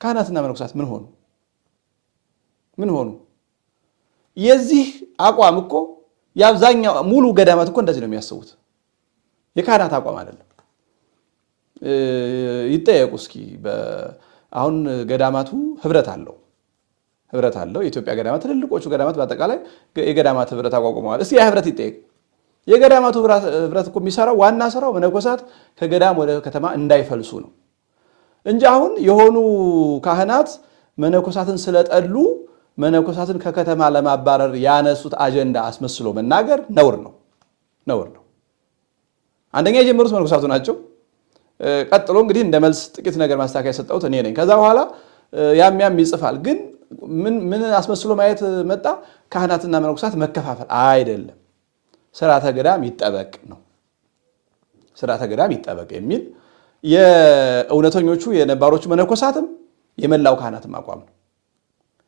ካህናትና መነኮሳት ምን ሆኑ? ምን ሆኑ? የዚህ አቋም እኮ የአብዛኛው ሙሉ ገዳማት እኮ እንደዚህ ነው የሚያስቡት። የካህናት አቋም አይደለም። ይጠየቁ እስኪ። አሁን ገዳማቱ ህብረት አለው። የኢትዮጵያ ገዳማት ትልልቆቹ ገዳማት በአጠቃላይ የገዳማት ህብረት አቋቁመዋል። እስኪ ያ ህብረት ይጠየቅ። የገዳማቱ ህብረት እኮ የሚሰራው ዋና ስራው መነኮሳት ከገዳም ወደ ከተማ እንዳይፈልሱ ነው እንጂ አሁን የሆኑ ካህናት መነኮሳትን ስለጠሉ መነኮሳትን ከከተማ ለማባረር ያነሱት አጀንዳ አስመስሎ መናገር ነውር ነው። አንደኛ የጀመሩት መነኮሳቱ ናቸው። ቀጥሎ እንግዲህ እንደ መልስ ጥቂት ነገር ማስተካከያ የሰጠሁት እኔ ነኝ። ከዛ በኋላ ያም ይጽፋል። ግን ምን አስመስሎ ማየት መጣ? ካህናትና መነኮሳት መከፋፈል አይደለም፣ ስርዓተ ገዳም ይጠበቅ ነው። ስርዓተ ገዳም ይጠበቅ የሚል የእውነተኞቹ የነባሮቹ መነኮሳትም የመላው ካህናትም አቋም ነው።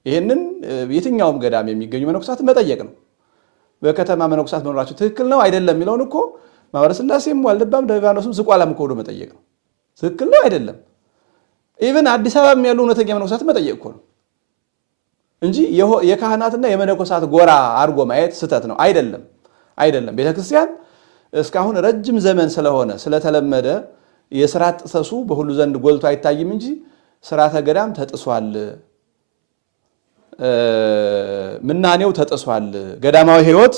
ይህንን የትኛውም ገዳም የሚገኙ መነኮሳት መጠየቅ ነው። በከተማ መነኮሳት መኖራቸው ትክክል ነው አይደለም የሚለውን እኮ ማኅበረ ሥላሴም ዋልድባም ደብረ ሊባኖስም ዝቋላም እኮ ሄዶ መጠየቅ ነው። ትክክል ነው አይደለም። ኢቭን አዲስ አበባም ያሉ እውነተኛ መነኮሳት መጠየቅ እኮ ነው እንጂ የካህናትና የመነኮሳት ጎራ አድርጎ ማየት ስህተት ነው። አይደለም። ቤተክርስቲያን እስካሁን ረጅም ዘመን ስለሆነ ስለተለመደ የስርዓት ጥሰቱ በሁሉ ዘንድ ጎልቶ አይታይም እንጂ ስርዓተ ገዳም ተጥሷል፣ ምናኔው ተጥሷል፣ ገዳማዊ ሕይወት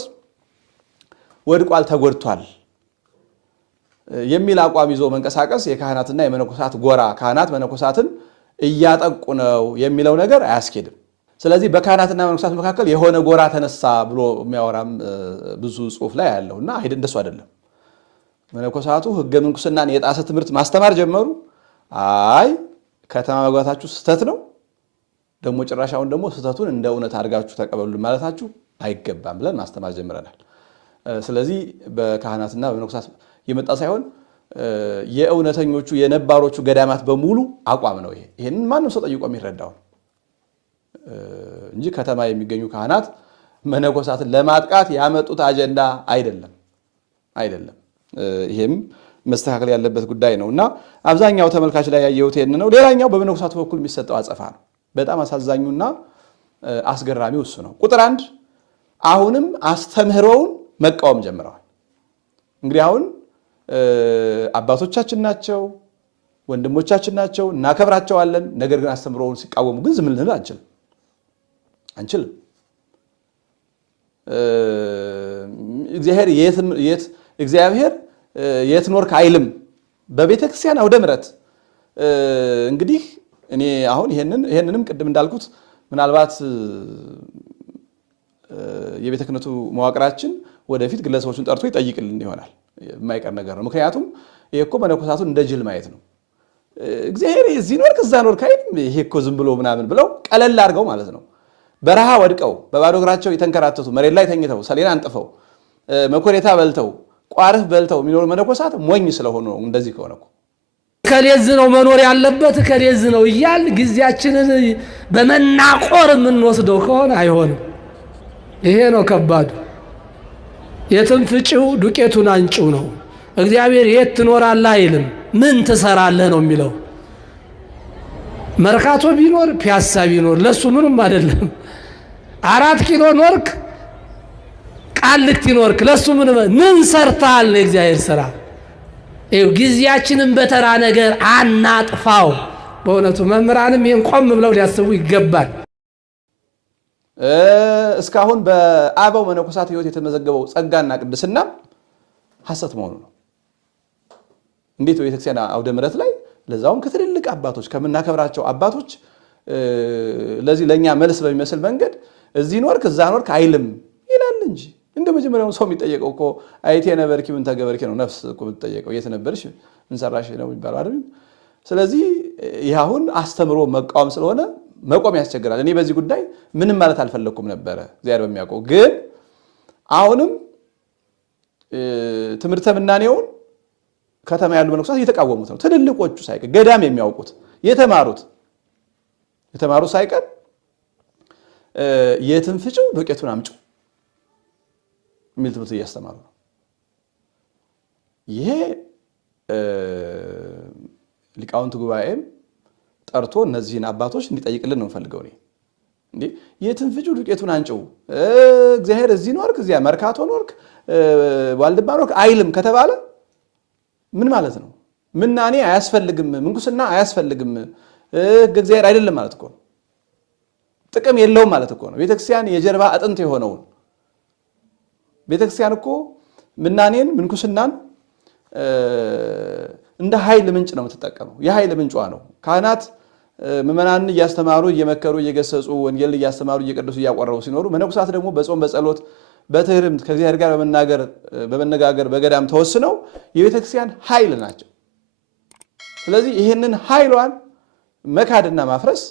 ወድቋል፣ ተጎድቷል የሚል አቋም ይዞ መንቀሳቀስ የካህናትና የመነኮሳት ጎራ ካህናት መነኮሳትን እያጠቁ ነው የሚለው ነገር አያስኬድም። ስለዚህ በካህናትና መነኮሳት መካከል የሆነ ጎራ ተነሳ ብሎ የሚያወራም ብዙ ጽሑፍ ላይ ያለውና እንደሱ አይደለም። መነኮሳቱ ሕገ ምንኩስናን የጣሰ ትምህርት ማስተማር ጀመሩ። አይ ከተማ መግባታችሁ ስህተት ነው፣ ደግሞ ጭራሻውን ደግሞ ስህተቱን እንደ እውነት አድርጋችሁ ተቀበሉ ማለታችሁ አይገባም ብለን ማስተማር ጀምረናል። ስለዚህ በካህናትና በመነኮሳት የመጣ ሳይሆን የእውነተኞቹ የነባሮቹ ገዳማት በሙሉ አቋም ነው። ይሄንን ማንም ሰው ጠይቆ የሚረዳው እንጂ ከተማ የሚገኙ ካህናት መነኮሳትን ለማጥቃት ያመጡት አጀንዳ አይደለም። ይሄም መስተካከል ያለበት ጉዳይ ነው እና አብዛኛው ተመልካች ላይ ያየሁት ይሄን ነው። ሌላኛው በመነኮሳቱ በኩል የሚሰጠው አጸፋ ነው። በጣም አሳዛኙና አስገራሚው እሱ ነው። ቁጥር 1 አሁንም አስተምህሮውን መቃወም ጀምረዋል። እንግዲህ አሁን አባቶቻችን ናቸው፣ ወንድሞቻችን ናቸው፣ እናከብራቸዋለን። ነገር ግን አስተምህሮውን ሲቃወሙ ግን ዝም ልንል አንችልም። እግዚአብሔር የት ኖርክ አይልም በቤተ ክርስቲያን አውደ ምሕረት። እንግዲህ እኔ አሁን ይሄንንም ቅድም እንዳልኩት ምናልባት የቤተ ክህነቱ መዋቅራችን ወደፊት ግለሰቦችን ጠርቶ ይጠይቅልን ይሆናል። የማይቀር ነገር ነው። ምክንያቱም ይሄ እኮ መነኮሳቱን እንደ ጅል ማየት ነው። እግዚአብሔር እዚህ ኖርክ እዛ ኖርክ አይልም፣ ይሄ እኮ ዝም ብሎ ምናምን ብለው ቀለል አድርገው ማለት ነው። በረሃ ወድቀው በባዶ እግራቸው የተንከራተቱ መሬት ላይ ተኝተው ሰሌን አንጥፈው መኮሬታ በልተው ቋርፍ በልተው የሚኖሩ መነኮሳት ሞኝ ስለሆኑ ነው። እንደዚህ ከሆነ እኮ ከሌዝ ነው መኖር ያለበት ከሌዝ ነው እያል ጊዜያችንን በመናቆር የምንወስደው ከሆነ አይሆንም። ይሄ ነው ከባዱ። የትም ፍጪው ዱቄቱን አንጪው ነው። እግዚአብሔር የት ትኖራለህ አይልም፣ ምን ትሰራለህ ነው የሚለው። መርካቶ ቢኖር ፒያሳ ቢኖር ለሱ ምንም አይደለም። 4 ኪሎ ኖርክ ቃልቲ ኖርክ ለሱ ምን ሰርተሃል ነው የእግዚአብሔር ስራ። ጊዜያችንን በተራ ነገር አናጥፋው። በእውነቱ መምህራንም ይህን ቆም ብለው ሊያስቡ ይገባል። እስካሁን በአበው መነኮሳት ሕይወት የተመዘገበው ጸጋና ቅድስና ሐሰት መሆኑ ነው። እንዴት በቤተክርስቲያን አውደ ምሕረት ላይ ለዛውም ከትልልቅ አባቶች ከምናከብራቸው አባቶች ለዚህ ለኛ መልስ በሚመስል መንገድ እዚህ ኖርክ እዛ ኖርክ አይልም ይላል እንጂ እንደ መጀመሪያው ሰው የሚጠየቀው እኮ አይቴ ነበርኪ ምን ተገበርኪ ነው። ነፍስ እኮ የምትጠየቀው የት ነበርሽ ምን ሰራሽ ነው የሚባለው አይደል? ስለዚህ ይህ አሁን አስተምሮ መቃወም ስለሆነ መቆም ያስቸግራል። እኔ በዚህ ጉዳይ ምንም ማለት አልፈለኩም ነበረ እግዚአብሔር በሚያውቀው። ግን አሁንም ትምህርተ ምናኔውን ከተማ ያሉ መነኮሳት እየተቃወሙት ነው። ትልልቆቹ ሳይቀር ገዳም የሚያውቁት የተማሩት ሳይቀር የትም ፍጪው ዱቄቱን አምጪው የሚል ትምህርት እያስተማሩ ነው። ይሄ ሊቃውንት ጉባኤም ጠርቶ እነዚህን አባቶች እንዲጠይቅልን ነው ፈልገው። እንዴ የትን ፍጩ ዱቄቱን አንጨው እግዚአብሔር እዚህ ኖርክ እዚያ መርካቶ ኖርክ ዋልድባ ኖርክ አይልም ከተባለ ምን ማለት ነው? ምናኔ አያስፈልግም፣ ምንኩስና አያስፈልግም፣ እግዚአብሔር አይደለም ማለት እኮ ነው። ጥቅም የለውም ማለት እኮ ነው። ቤተክርስቲያን የጀርባ አጥንት የሆነውን ቤተክርስቲያን እኮ ምናኔን ምንኩስናን እንደ ኃይል ምንጭ ነው የምትጠቀመው። የኃይል ምንጯ ነው። ካህናት ምዕመናንን እያስተማሩ እየመከሩ እየገሰጹ ወንጌል እያስተማሩ እየቀደሱ እያቆረቡ ሲኖሩ፣ መነኮሳት ደግሞ በጾም በጸሎት በትህርምት ከእግዚአብሔር ጋር በመነጋገር በገዳም ተወስነው የቤተክርስቲያን ኃይል ናቸው። ስለዚህ ይህንን ኃይሏን መካድና ማፍረስ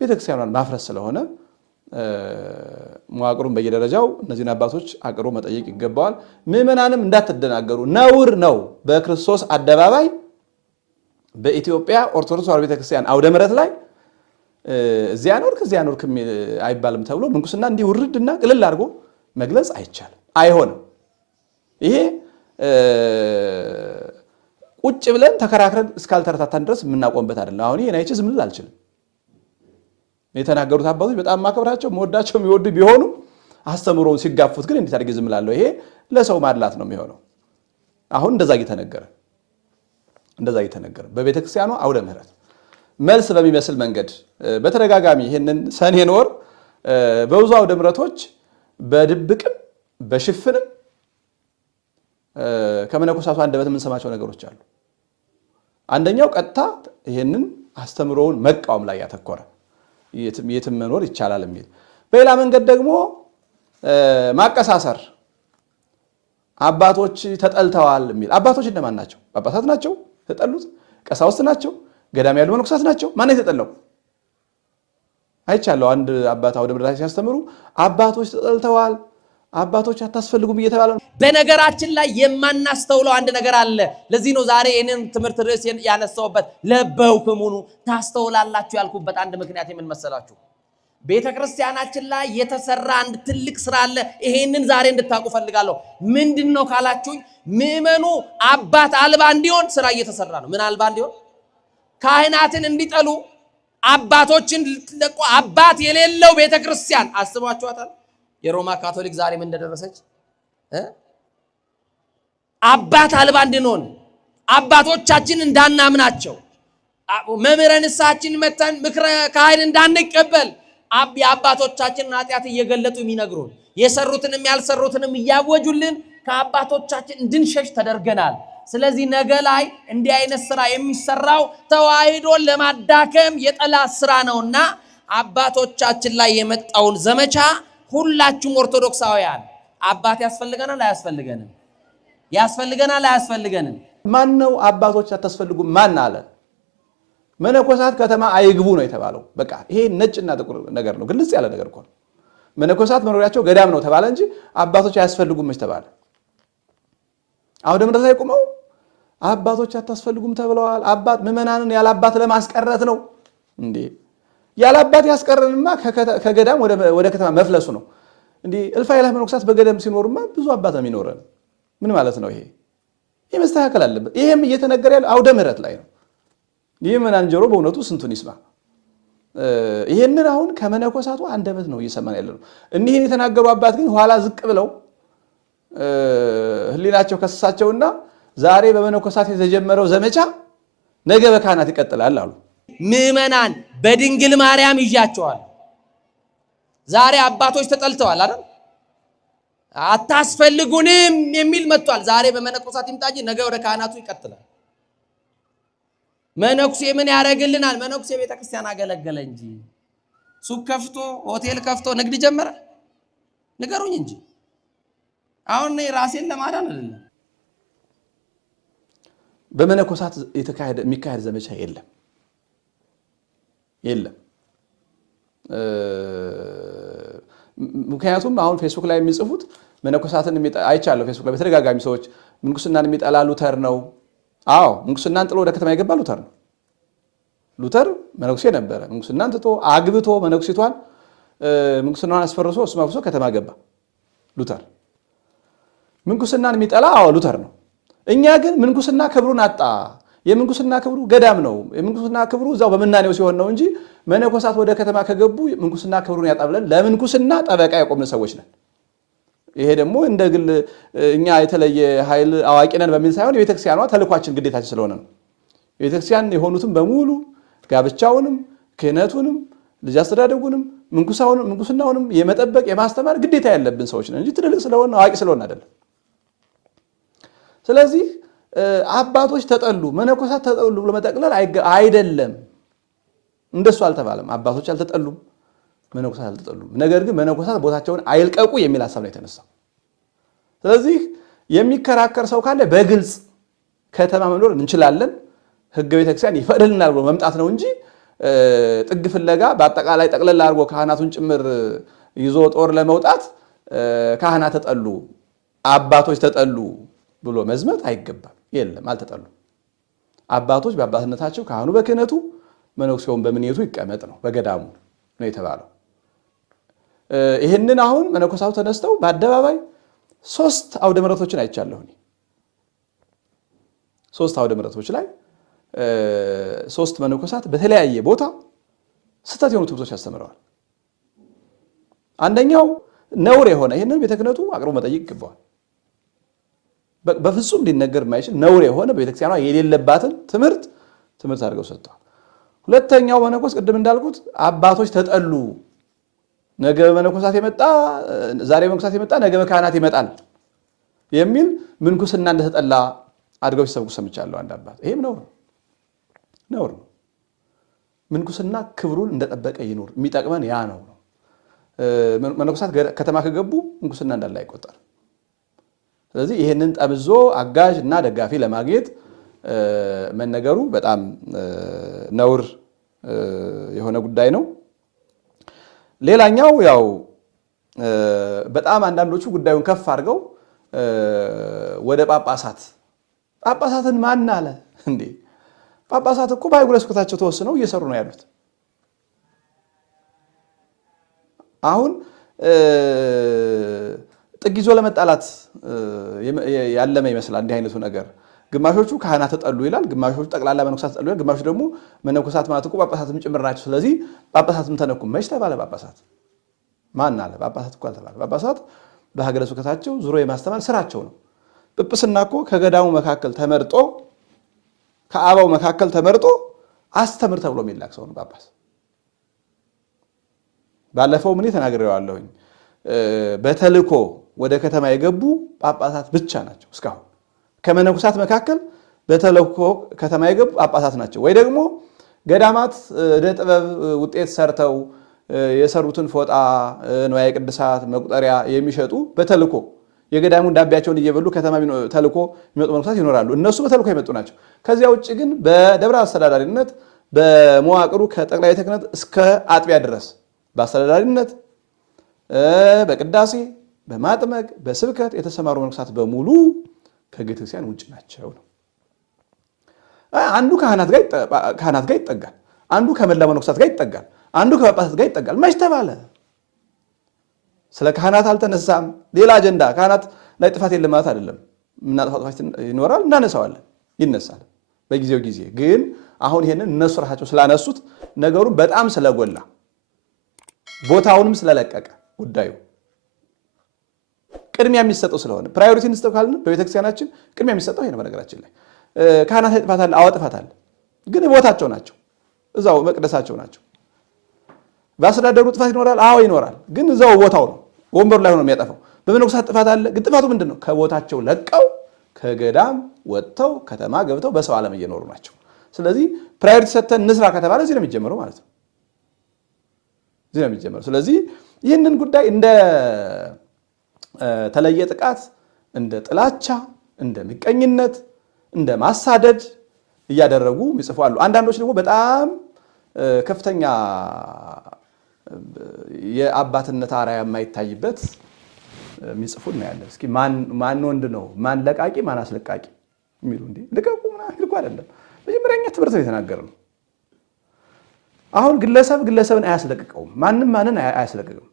ቤተክርስቲያኗን ማፍረስ ስለሆነ መዋቅሩን በየደረጃው እነዚህን አባቶች አቅርቦ መጠየቅ ይገባዋል። ምዕመናንም እንዳትደናገሩ፣ ነውር ነው በክርስቶስ አደባባይ በኢትዮጵያ ኦርቶዶክስ ተዋሕዶ ቤተክርስቲያን አውደ ምሕረት ላይ እዚያ ኖርክ እዚያ ኖርክ አይባልም ተብሎ ምንኩስና እንዲህ ውርድና ቅልል አድርጎ መግለጽ አይቻልም፣ አይሆንም። ይሄ ቁጭ ብለን ተከራክረን እስካልተረታታን ድረስ የምናቆምበት አይደለም። አሁን ይሄን አይቼ ዝም ልል አልችልም። የተናገሩት አባቶች በጣም ማከብራቸው መወዳቸው የሚወዱ ቢሆኑ አስተምሮውን ሲጋፉት ግን እንዴት አድርጌ ዝም እላለሁ? ይሄ ለሰው ማድላት ነው የሚሆነው። አሁን እንደዛ እየተነገረ በቤተክርስቲያኗ አውደ ምሕረት መልስ በሚመስል መንገድ በተደጋጋሚ ይህንን ሰኔን ወር በብዙ አውደ ምሕረቶች በድብቅም በሽፍንም ከመነኮሳቱ አንደበት የምንሰማቸው ነገሮች አሉ። አንደኛው ቀጥታ ይህንን አስተምሮውን መቃወም ላይ ያተኮረ የትም መኖር ይቻላል የሚል፣ በሌላ መንገድ ደግሞ ማቀሳሰር፣ አባቶች ተጠልተዋል የሚል። አባቶች እነማን ናቸው? ጳጳሳት ናቸው ተጠሉት? ቀሳውስት ናቸው? ገዳም ያሉ መነኮሳት ናቸው? ማን የተጠላው? አይቻለሁ። አንድ አባት አውደ ምሕረት ሲያስተምሩ አባቶች ተጠልተዋል፣ አባቶች አታስፈልጉም እየተባለ ነው። በነገራችን ላይ የማናስተውለው አንድ ነገር አለ። ለዚህ ነው ዛሬ ይህንን ትምህርት ርዕስ ያነሳውበት ለበውክሙኑ ታስተውላላችሁ ያልኩበት አንድ ምክንያት የምን መሰላችሁ? ቤተ ክርስቲያናችን ላይ የተሰራ አንድ ትልቅ ስራ አለ። ይሄንን ዛሬ እንድታውቁ ፈልጋለሁ። ምንድነው ካላችሁኝ፣ ምዕመኑ አባት አልባ እንዲሆን ስራ እየተሰራ ነው። ምን አልባ እንዲሆን? ካህናትን እንዲጠሉ፣ አባቶችን ለቆ አባት የሌለው ቤተ ክርስቲያን አስባችኋታል? የሮማ ካቶሊክ ዛሬ ምን እንደደረሰች አባት አልባ እንድንሆን፣ አባቶቻችን እንዳናምናቸው፣ መምህረ ንስሐችን መተን ምክረ ካህን እንዳንቀበል የአባቶቻችንን ኃጢአት እየገለጡ የሚነግሩን የሰሩትንም ያልሰሩትንም እያወጁልን ከአባቶቻችን እንድንሸሽ ተደርገናል። ስለዚህ ነገ ላይ እንዲህ አይነት ስራ የሚሰራው ተዋሕዶን ለማዳከም የጠላት ስራ ነውና አባቶቻችን ላይ የመጣውን ዘመቻ ሁላችሁም ኦርቶዶክሳውያን አባት ያስፈልገናል አያስፈልገንም? ያስፈልገናል አያስፈልገንም? ማን ነው አባቶች አታስፈልጉም ማን አለ? መነኮሳት ከተማ አይግቡ ነው የተባለው። በቃ ይሄ ነጭና ጥቁር ነገር ነው፣ ግልጽ ያለ ነገር እኮ ነው። መነኮሳት መኖሪያቸው ገዳም ነው ተባለ እንጂ አባቶች አያስፈልጉም መች ተባለ? አውደ ምሕረት ላይ ቆመው አባቶች አታስፈልጉም ተብለዋል። አባት ምዕመናንን ያለ አባት ለማስቀረት ነው እንዴ? ያለ አባት ያስቀረንማ ከገዳም ወደ ከተማ መፍለሱ ነው እንዴ? እልፍ አእላፍ መነኮሳት በገዳም ሲኖሩማ ብዙ አባት ነው የሚኖረን። ምን ማለት ነው? ይሄ መስተካከል አለበት። ይሄም እየተነገረ ያለው አውደ ምሕረት ላይ ነው። ይህ ምዕመናን ጆሮ በእውነቱ ስንቱን ይስማ። ይሄንን አሁን ከመነኮሳቱ አንደበት ነው እየሰማን ያለ ነው። እኒህን የተናገሩ አባት ግን ኋላ ዝቅ ብለው ህሊናቸው ከሰሳቸውና ዛሬ በመነኮሳት የተጀመረው ዘመቻ ነገ በካህናት ይቀጥላል አሉ። ምዕመናን በድንግል ማርያም ይዣቸዋል። ዛሬ አባቶች ተጠልተዋል አይደል? አታስፈልጉንም የሚል መጥቷል። ዛሬ በመነኮሳት ይምጣ እንጂ ነገ ወደ ካህናቱ ይቀጥላል። መነኩሴ ምን ያደርግልናል? መነኩሴ ቤተክርስቲያን አገለገለ እንጂ ሱቅ ከፍቶ ሆቴል ከፍቶ ንግድ ጀመረ? ንገሩኝ እንጂ አሁን ራሴን ለማዳን አይደለም። በመነኮሳት የሚካሄድ ዘመቻ የለም። ምክንያቱም አሁን ፌስቡክ ላይ የሚጽፉት መነኮሳትን አይቻለሁ። ፌስቡክ ላይ በተደጋጋሚ ሰዎች ምንኩስናን የሚጠላ ሉተር ነው። አዎ ምንኩስናን ጥሎ ወደ ከተማ የገባ ሉተር ነው። ሉተር መነኩሴ ነበረ። ምንኩስናን ትቶ አግብቶ መነኩሲቷን ምንኩስናን አስፈርሶ እሱ ማፍሶ ከተማ ገባ ሉተር። ምንኩስናን የሚጠላ ሉተር ነው። እኛ ግን ምንኩስና ክብሩን አጣ፣ የምንኩስና ክብሩ ገዳም ነው። የምንኩስና ክብሩ እዛው በመናኔው ሲሆን ነው እንጂ መነኮሳት ወደ ከተማ ከገቡ ምንኩስና ክብሩን ያጣብለን ለምንኩስና ጠበቃ የቆምን ሰዎች ነን። ይሄ ደግሞ እንደ ግል እኛ የተለየ ኃይል አዋቂ ነን በሚል ሳይሆን የቤተክርስቲያኗ ተልኳችን ግዴታችን ስለሆነ ነው። የቤተክርስቲያን የሆኑትም በሙሉ ጋብቻውንም ክህነቱንም ልጅ አስተዳደጉንም ምንኩስናውንም የመጠበቅ የማስተማር ግዴታ ያለብን ሰዎች ነን እንጂ ትልልቅ ስለሆነ አዋቂ ስለሆነ አይደለም። ስለዚህ አባቶች ተጠሉ መነኮሳት ተጠሉ ብሎ መጠቅለል አይደለም። እንደሱ አልተባለም። አባቶች አልተጠሉም፣ መነኮሳት አልተጠሉም። ነገር ግን መነኮሳት ቦታቸውን አይልቀቁ የሚል ሐሳብ ነው የተነሳው። ስለዚህ የሚከራከር ሰው ካለ በግልጽ ከተማ መኖር እንችላለን፣ ሕገ ቤተክርስቲያን ይፈቅድልናል ብሎ መምጣት ነው እንጂ ጥግ ፍለጋ በአጠቃላይ ጠቅለል አድርጎ ካህናቱን ጭምር ይዞ ጦር ለመውጣት ካህናት ተጠሉ፣ አባቶች ተጠሉ ብሎ መዝመት አይገባም። የለም፣ አልተጠሉም። አባቶች በአባትነታቸው ካህኑ በክህነቱ መነኩሴውን በምኔቱ ይቀመጥ ነው፣ በገዳሙ ነው የተባለው። ይህንን አሁን መነኮሳቱ ተነስተው በአደባባይ 3 አውደ ምሕረቶችን አይቻለሁ። 3 አውደ ምሕረቶች ላይ 3 መነኮሳት በተለያየ ቦታ ስህተት የሆኑ ትምህርቶች ያስተምረዋል። አንደኛው ነውር የሆነ ይህንን ቤተ ክህነቱ አቅርቦ መጠየቅ ይገባዋል። በፍጹም ሊነገር የማይችል ነውር የሆነ በቤተክርስቲያኗ የሌለባትን ትምህርት አድርገው ሰጥተዋል። ሁለተኛው መነኮስ ቅድም እንዳልኩት አባቶች ተጠሉ፣ ነገ መነኮሳት የመጣ ዛሬ መነኮሳት የመጣ ነገ መካህናት ይመጣል የሚል ምንኩስና እንደተጠላ አድርገው ሲሰብኩ ሰምቻለሁ አንድ አባት። ይሄም ነውር ነው። ምንኩስና ክብሩን እንደጠበቀ ይኖር፣ የሚጠቅመን ያ ነው። መነኮሳት ከተማ ከገቡ ምንኩስና እንዳለ አይቆጠር። ስለዚህ ይህንን ጠምዞ አጋዥ እና ደጋፊ ለማግኘት መነገሩ በጣም ነውር የሆነ ጉዳይ ነው። ሌላኛው ያው በጣም አንዳንዶቹ ጉዳዩን ከፍ አድርገው ወደ ጳጳሳትን ማን አለ እንዴ? ጳጳሳት እኮ በአህጉረ ስብከታቸው ተወስነው እየሰሩ ነው ያሉት። አሁን ጥግ ይዞ ለመጣላት ያለመ ይመስላል እንዲህ አይነቱ ነገር። ግማሾቹ ካህናት ተጠሉ ይላል፣ ግማሾቹ ጠቅላላ መነኮሳት ተጠሉ ይላል፣ ግማሾቹ ደግሞ መነኮሳት ማለት እኮ ጳጳሳትም ጭምር ናቸው፣ ስለዚህ ጳጳሳትም ተነኩ። መች ተባለ? ጳጳሳት ማን አለ? ጳጳሳት እኮ አልተባለ። ጳጳሳት በሀገረ ስብከታቸው ዙሮ የማስተማር ስራቸው ነው። ጵጵስና እኮ ከገዳሙ መካከል ተመርጦ ከአባው መካከል ተመርጦ አስተምር ተብሎ የሚላክ ሰው ነው ጳጳስ። ባለፈው ምን ተናግሬዋለሁኝ። በተልኮ ወደ ከተማ የገቡ ጳጳሳት ብቻ ናቸው እስካሁን። ከመነኮሳት መካከል በተልኮ ከተማ የገቡ ጳጳሳት ናቸው። ወይ ደግሞ ገዳማት ዕደ ጥበብ ውጤት ሰርተው የሰሩትን ፎጣ፣ ንዋየ ቅድሳት፣ መቁጠሪያ የሚሸጡ በተልኮ የገዳሙን ዳቢያቸውን እየበሉ ከተማ ተልኮ የሚመጡ መነኮሳት ይኖራሉ። እነሱ በተልኮ የመጡ ናቸው። ከዚያ ውጭ ግን በደብረ አስተዳዳሪነት በመዋቅሩ ከጠቅላይ ቤተ ክህነት እስከ አጥቢያ ድረስ በአስተዳዳሪነት በቅዳሴ በማጥመቅ በስብከት የተሰማሩ መነኮሳት በሙሉ ከቤተክርስቲያን ውጭ ናቸው ነው። አንዱ ካህናት ጋር ይጠጋል፣ አንዱ ከመላ መነኮሳት ጋር ይጠጋል፣ አንዱ ከጳጳሳት ጋር ይጠጋል። መች ተባለ? ስለ ካህናት አልተነሳም። ሌላ አጀንዳ። ካህናት ላይ ጥፋት የለም ማለት አይደለም። የምናጠፋው ጥፋት ይኖራል፣ እናነሳዋለን፣ ይነሳል በጊዜው ጊዜ። ግን አሁን ይሄንን እነሱ ራሳቸው ስላነሱት ነገሩን በጣም ስለጎላ ቦታውንም ስለለቀቀ ጉዳዩ ቅድሚያ የሚሰጠው ስለሆነ ፕራዮሪቲ እንስጠው ካልን በቤተክርስቲያናችን ቅድሚያ የሚሰጠው ይሄ ነው። በነገራችን ላይ ካህናት ላይ ጥፋት አለ፣ አዎ ጥፋት አለ። ግን ቦታቸው ናቸው፣ እዛው መቅደሳቸው ናቸው። በአስተዳደሩ ጥፋት ይኖራል፣ አዎ ይኖራል። ግን እዛው ቦታው ነው፣ ወንበሩ ላይ ሆኖ የሚያጠፋው። በመነኮሳት ጥፋት አለ። ግን ጥፋቱ ምንድን ነው? ከቦታቸው ለቀው ከገዳም ወጥተው ከተማ ገብተው በሰው ዓለም እየኖሩ ናቸው። ስለዚህ ፕራዮሪቲ ሰጥተን እንስራ ከተባለ እዚህ ነው የሚጀምረው ማለት ነው። እዚህ ነው የሚጀምረው። ስለዚህ ይህንን ጉዳይ እንደ ተለየ ጥቃት፣ እንደ ጥላቻ፣ እንደ ምቀኝነት፣ እንደ ማሳደድ እያደረጉ የሚጽፉ አሉ። አንዳንዶች ደግሞ በጣም ከፍተኛ የአባትነት አርአያ የማይታይበት የሚጽፉ እናያለን። እስኪ ማን ወንድ ነው? ማን ለቃቂ ማን አስለቃቂ የሚሉ እንዴ ልቀቁ ምናምን ልኩ አይደለም። መጀመሪያኛ ትምህርት ነው የተናገርነው። አሁን ግለሰብን አያስለቅቀውም። ማንም ማንን አያስለቅቅም።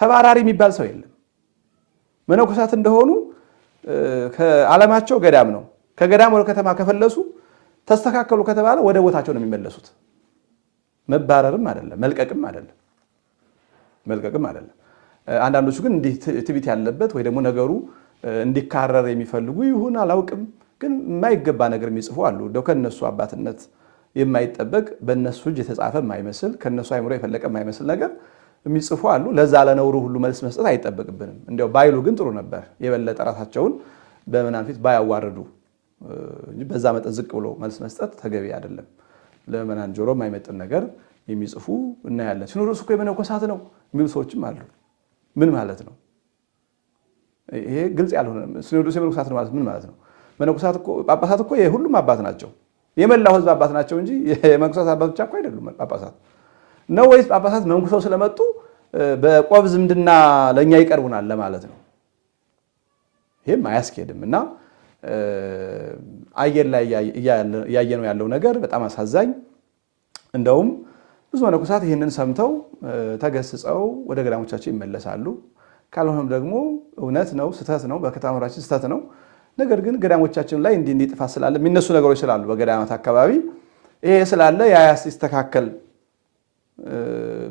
ተባራሪ የሚባል ሰው የለም። መነኮሳት እንደሆኑ ከዓለማቸው ገዳም ነው፣ ከገዳም ወደ ከተማ ከፈለሱ ተስተካከሉ ከተባለ ወደ ቦታቸው ነው የሚመለሱት። መባረርም አይደለም መልቀቅም አይደለም። አንዳንዶቹ ግን እንዲህ ትዕቢት ያለበት ወይ ደግሞ ነገሩ እንዲካረር የሚፈልጉ ይሁን አላውቅም፣ ግን የማይገባ ነገር የሚጽፉ አሉ። እንደው ከነሱ አባትነት የማይጠበቅ በእነሱ እጅ የተጻፈ የማይመስል ከነሱ አይምሮ የፈለቀ የማይመስል ነገር የሚጽፉ አሉ። ለዛ ለነውሩ ሁሉ መልስ መስጠት አይጠበቅብንም። እንዲያው ባይሉ ግን ጥሩ ነበር። የበለጠ ራሳቸውን በምናምን ፊት ባያዋርዱ እንጂ በዛ መጠን ዝቅ ብሎ መልስ መስጠት ተገቢ አይደለም። ለምናን ጆሮ የማይመጥን ነገር የሚጽፉ እናያለን። ሲኖዶስ እኮ የመነኮሳት ነው የሚሉ ሰዎችም አሉ። ምን ማለት ነው? ይሄ ግልጽ ያልሆነ ሲኖዶስ የመነኮሳት ነው ማለት ምን ማለት ነው? መነኮሳት እኮ ጳጳሳት እኮ የሁሉም አባት ናቸው። የመላው ሕዝብ አባት ናቸው እንጂ የመነኮሳት አባት ብቻ እኮ አይደሉም ጳጳሳት ነው። ወይስ ጳጳሳት መንኩሰው ስለመጡ በቆብ ዝምድና ለኛ ይቀርቡናል ለማለት ነው? ይሄም አያስኬድም እና አየር ላይ ያየነው ያለው ነገር በጣም አሳዛኝ። እንደውም ብዙ መነኮሳት ይህንን ሰምተው ተገስጸው ወደ ገዳሞቻቸው ይመለሳሉ። ካልሆነም ደግሞ እውነት ነው ስህተት ነው በከተማችን ስህተት ነው፣ ነገር ግን ገዳሞቻችን ላይ እንዲህ ጥፋት ስላለ የሚነሱ ነገሮች ስላሉ በገዳማት አካባቢ ይሄ ስላለ ያ ሲስተካከል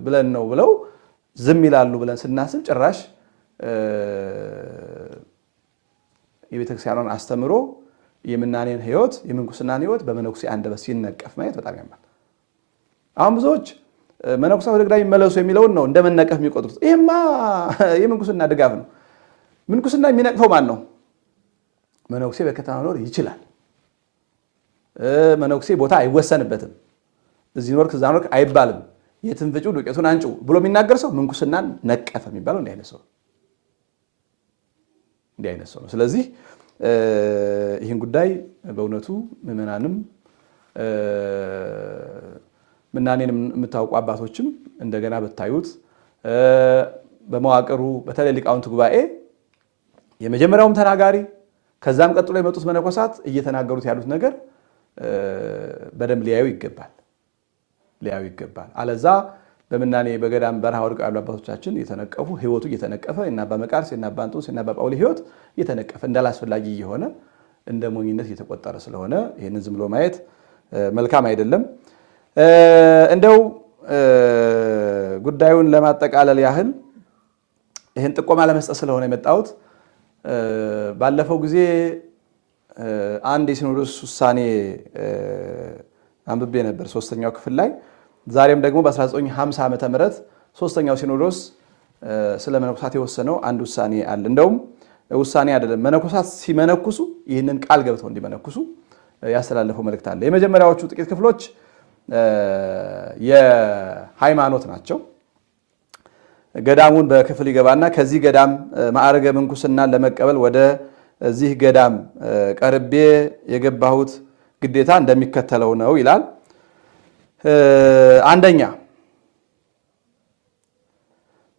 ብለን ነው ብለው ዝም ይላሉ ብለን ስናስብ ጭራሽ የቤተክርስቲያኗን አስተምሮ የምናኔን ሕይወት የምንኩስናን ሕይወት በመነኩሴ አንደበት ሲነቀፍ ማየት በጣም ያማል። አሁን ብዙዎች መነኩሳት ወደ ገዳም ይመለሱ የሚለውን ነው እንደመነቀፍ የሚቆጥሩት። ይሄማ የምንኩስና ድጋፍ ነው። ምንኩስና የሚነቅፈው ማን ነው? መነኩሴ በከተማ መኖር ይችላል። መነኩሴ ቦታ አይወሰንበትም። እዚህ ኖርክ እዛ ኖርክ አይባልም። የትን ፍጩ ዱቄቱን አንጩ ብሎ የሚናገር ሰው ምንኩስናን ነቀፈ የሚባለው እንዲህ አይነት ሰው ነው። ስለዚህ ይህን ጉዳይ በእውነቱ ምዕመናንም ምናኔን የምታውቁ አባቶችም እንደገና ብታዩት በመዋቅሩ በተለይ ሊቃውንት ጉባኤ የመጀመሪያውም ተናጋሪ ከዛም ቀጥሎ የመጡት መነኮሳት እየተናገሩት ያሉት ነገር በደንብ ሊያዩ ይገባል። አለዛ በምናኔ በገዳም በረሃ ወድቀው ያሉ አባቶቻችን እየተነቀፉ ሕይወቱ እየተነቀፈ እና አባ መቃርስ እና አባ እንጦንስ እና አባ ጳውሊ ሕይወት እየተነቀፈ እንዳላስፈላጊ እየሆነ እንደ ሞኝነት እየተቆጠረ ስለሆነ ይህንን ዝም ብሎ ማየት መልካም አይደለም። እንደው ጉዳዩን ለማጠቃለል ያህል ይህን ጥቆማ ለመስጠት ስለሆነ የመጣሁት ባለፈው ጊዜ አንድ የሲኖዶስ ውሳኔ አንብቤ ነበር 3ኛው ክፍል ላይ። ዛሬም ደግሞ በ1950 ዓመተ ምህረት 3ኛው ሲኖዶስ ስለ መነኮሳት የወሰነው አንድ ውሳኔ አለ። እንደውም ውሳኔ አይደለም፣ መነኮሳት ሲመነኩሱ ይህንን ቃል ገብተው እንዲመነኩሱ ያስተላለፈው መልእክት አለ። የመጀመሪያዎቹ ጥቂት ክፍሎች የሃይማኖት ናቸው። ገዳሙን በክፍል ይገባና ከዚህ ገዳም ማዕረገ ምንኩስናን ለመቀበል ወደዚህ ገዳም ቀርቤ የገባሁት ግዴታ እንደሚከተለው ነው ይላል። አንደኛ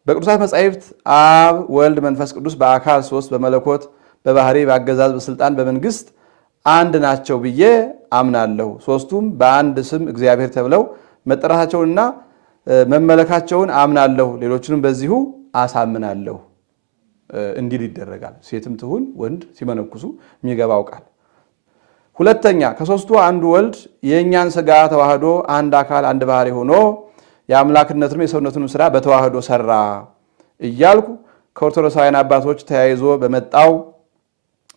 በቅዱሳት መጻሕፍት አብ ወልድ መንፈስ ቅዱስ በአካል 3 በመለኮት በባህሪ በአገዛዝ በስልጣን በመንግስት አንድ ናቸው ብዬ አምናለሁ። ሦስቱም በአንድ ስም እግዚአብሔር ተብለው መጠራታቸውንና መመለካቸውን አምናለሁ። ሌሎችንም በዚሁ አሳምናለሁ እንዲል ይደረጋል። ሴትም ትሁን ወንድ ሲመነኩሱ የሚገባው ቃል። ሁለተኛ ከሦስቱ አንዱ ወልድ የእኛን ሥጋ ተዋህዶ አንድ አካል አንድ ባህሪ ሆኖ የአምላክነቱንም የሰውነቱንም ሥራ በተዋህዶ ሠራ እያልኩ ከኦርቶዶክሳውያን አባቶች ተያይዞ በመጣው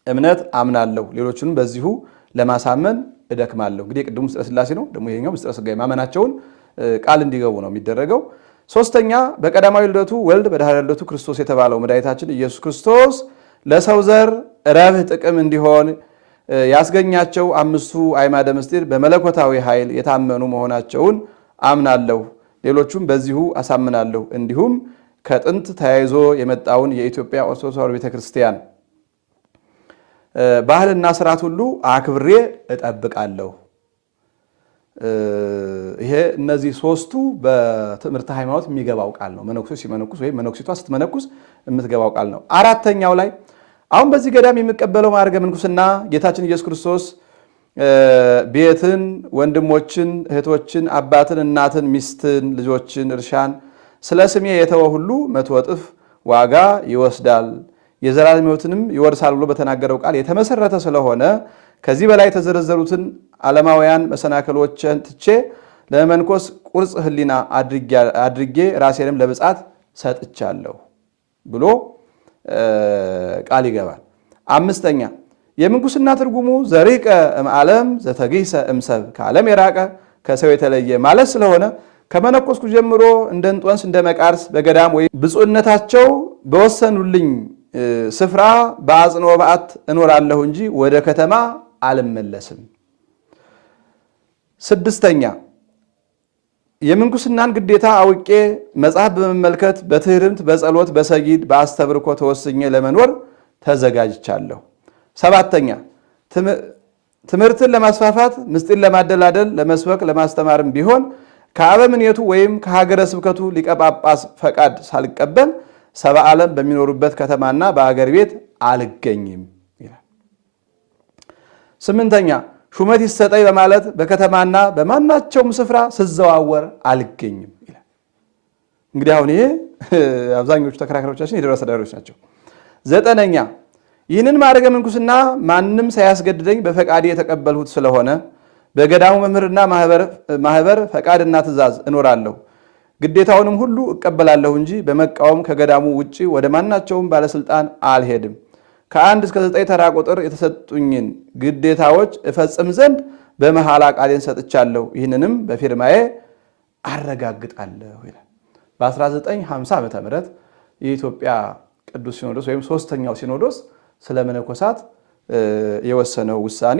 እምነት አምናለሁ። ሌሎችንም በዚሁ ለማሳመን እደክማለሁ። እንግዲህ የቅድሙ ምስጢረ ሥላሴ ነው፣ ደግሞ ይሄኛው ምስጢረ ሥጋዌ ማመናቸውን ቃል እንዲገቡ ነው የሚደረገው። ሶስተኛ በቀዳማዊ ልደቱ ወልድ በዳህሪ ልደቱ ክርስቶስ የተባለው መድኃኒታችን ኢየሱስ ክርስቶስ ለሰው ዘር ረብህ ጥቅም እንዲሆን ያስገኛቸው 5ቱ አዕማደ ምስጢር በመለኮታዊ ኃይል የታመኑ መሆናቸውን አምናለሁ። ሌሎቹም በዚሁ አሳምናለሁ። እንዲሁም ከጥንት ተያይዞ የመጣውን የኢትዮጵያ ኦርቶዶክስ ተዋሕዶ ቤተክርስቲያን ባህልና ስርዓት ሁሉ አክብሬ እጠብቃለሁ። ይሄ እነዚህ ሶስቱ በትምህርተ ሃይማኖት የሚገባው ቃል ነው። መነኩሴ ሲመነኩስ ወይም መነኩሲቷ ስትመነኩስ የምትገባው ቃል ነው። አራተኛው ላይ አሁን በዚህ ገዳም የሚቀበለው ማዕረገ ምንኩስና ጌታችን ኢየሱስ ክርስቶስ ቤትን፣ ወንድሞችን፣ እህቶችን፣ አባትን፣ እናትን፣ ሚስትን፣ ልጆችን፣ እርሻን ስለ ስሜ የተወ ሁሉ 100 እጥፍ ዋጋ ይወስዳል። የዘላለም ሕይወትንም ይወርሳል ብሎ በተናገረው ቃል የተመሰረተ ስለሆነ ከዚህ በላይ የተዘረዘሩትን ዓለማውያን መሰናክሎችን ትቼ ለመንኮስ ቁርጽ ሕሊና አድርጌ ራሴንም ለብጻት ሰጥቻለሁ ብሎ ቃል ይገባል። አምስተኛ የምንኩስና ትርጉሙ ዘሪቀ እምዓለም ዘተግህሰ እምሰብ ከዓለም የራቀ ከሰው የተለየ ማለት ስለሆነ ከመነኮስኩ ጀምሮ እንደ እንጦንስ እንደ መቃርስ በገዳም ወይም ብፁዕነታቸው በወሰኑልኝ ስፍራ በአጽንዖ በዓት እኖራለሁ እንጂ ወደ ከተማ አልመለስም። ስድስተኛ የምንኩስናን ግዴታ አውቄ መጽሐፍ በመመልከት በትህርምት በጸሎት በሰጊድ በአስተብርኮ ተወስኜ ለመኖር ተዘጋጅቻለሁ። ሰባተኛ ትምህርትን ለማስፋፋት ምስጢር ለማደላደል ለመስበክ ለማስተማርም ቢሆን ከአበምኔቱ ወይም ከሀገረ ስብከቱ ሊቀ ጳጳስ ፈቃድ ሳልቀበል ሰባ ዓለም በሚኖሩበት ከተማና በአገር ቤት አልገኝም ይላል። ስምንተኛ ሹመት ይሰጠኝ በማለት በከተማና በማናቸውም ስፍራ ስዘዋወር አልገኝም ይላል። እንግዲህ አሁን ይሄ አብዛኞቹ ተከራካሪዎቻችን የደብረ አስተዳዳሪዎች ናቸው። ዘጠነኛ ይህንን ማዕረገ ምንኩስና ማንም ሳያስገድደኝ በፈቃዴ የተቀበልሁት ስለሆነ በገዳሙ መምህርና ማህበር ፈቃድና ትእዛዝ እኖራለሁ። ግዴታውንም ሁሉ እቀበላለሁ እንጂ በመቃወም ከገዳሙ ውጪ ወደ ማናቸውም ባለስልጣን አልሄድም። ከ1 እስከ 9 ተራ ቁጥር የተሰጡኝን ግዴታዎች እፈጽም ዘንድ በመሐላ ቃሌን ሰጥቻለሁ። ይህንንም በፊርማዬ አረጋግጣለሁ ይላል። በ1950 ዓመተ ምህረት የኢትዮጵያ ቅዱስ ሲኖዶስ ወይም ሶስተኛው ሲኖዶስ ስለ መነኮሳት የወሰነው ውሳኔ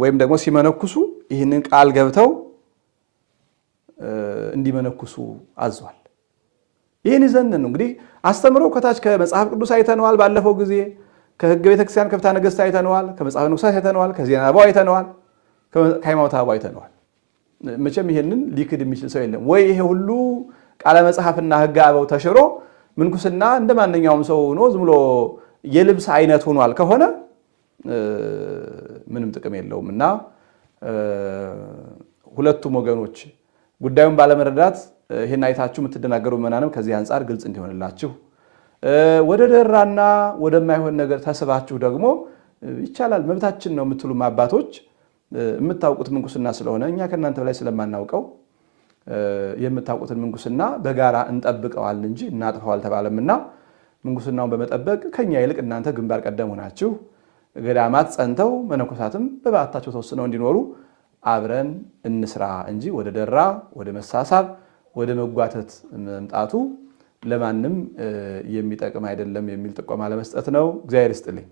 ወይም ደግሞ ሲመነኩሱ ይህንን ቃል ገብተው እንዲመነኩሱ አዟል። ይህን ይዘን ነው እንግዲህ አስተምሮ ከታች ከመጽሐፍ ቅዱስ አይተነዋል። ባለፈው ጊዜ ከሕገ ቤተክርስቲያን ከፍትሐ ነገሥት አይተነዋል። ከመጽሐፈ ንጉሣት አይተነዋል። ከዜና አበው አይተነዋል። ከሃይማኖተ አበው አይተነዋል። መቼም ይሄንን ሊክድ የሚችል ሰው የለም። ወይ ይሄ ሁሉ ቃለ መጽሐፍና ሕገ አበው ተሽሮ ምንኩስና እንደ ማንኛውም ሰው ሆኖ ዝም ብሎ የልብስ አይነት ሆኗል ከሆነ ምንም ጥቅም የለውም እና ሁለቱም ወገኖች ጉዳዩን ባለመረዳት ይሄን አይታችሁ የምትደናገሩ ምዕመናንም ከዚህ አንጻር ግልጽ እንዲሆንላችሁ ወደ ደራና ወደማይሆን ነገር ተስባችሁ ደግሞ ይቻላል መብታችን ነው የምትሉ አባቶች የምታውቁት ምንኩስና ስለሆነ እኛ ከእናንተ በላይ ስለማናውቀው የምታውቁትን ምንኩስና በጋራ እንጠብቀዋል እንጂ እናጥፈዋል ተባለምና ምንኩስናውን በመጠበቅ ከኛ ይልቅ እናንተ ግንባር ቀደም ሆናችሁ ገዳማት ጸንተው መነኮሳትም በበዓታቸው ተወስነው እንዲኖሩ አብረን እንስራ እንጂ ወደ ደራ ወደ መሳሳብ ወደ መጓተት መምጣቱ ለማንም የሚጠቅም አይደለም የሚል ጥቆማ ለመስጠት ነው። እግዚአብሔር ይስጥልኝ።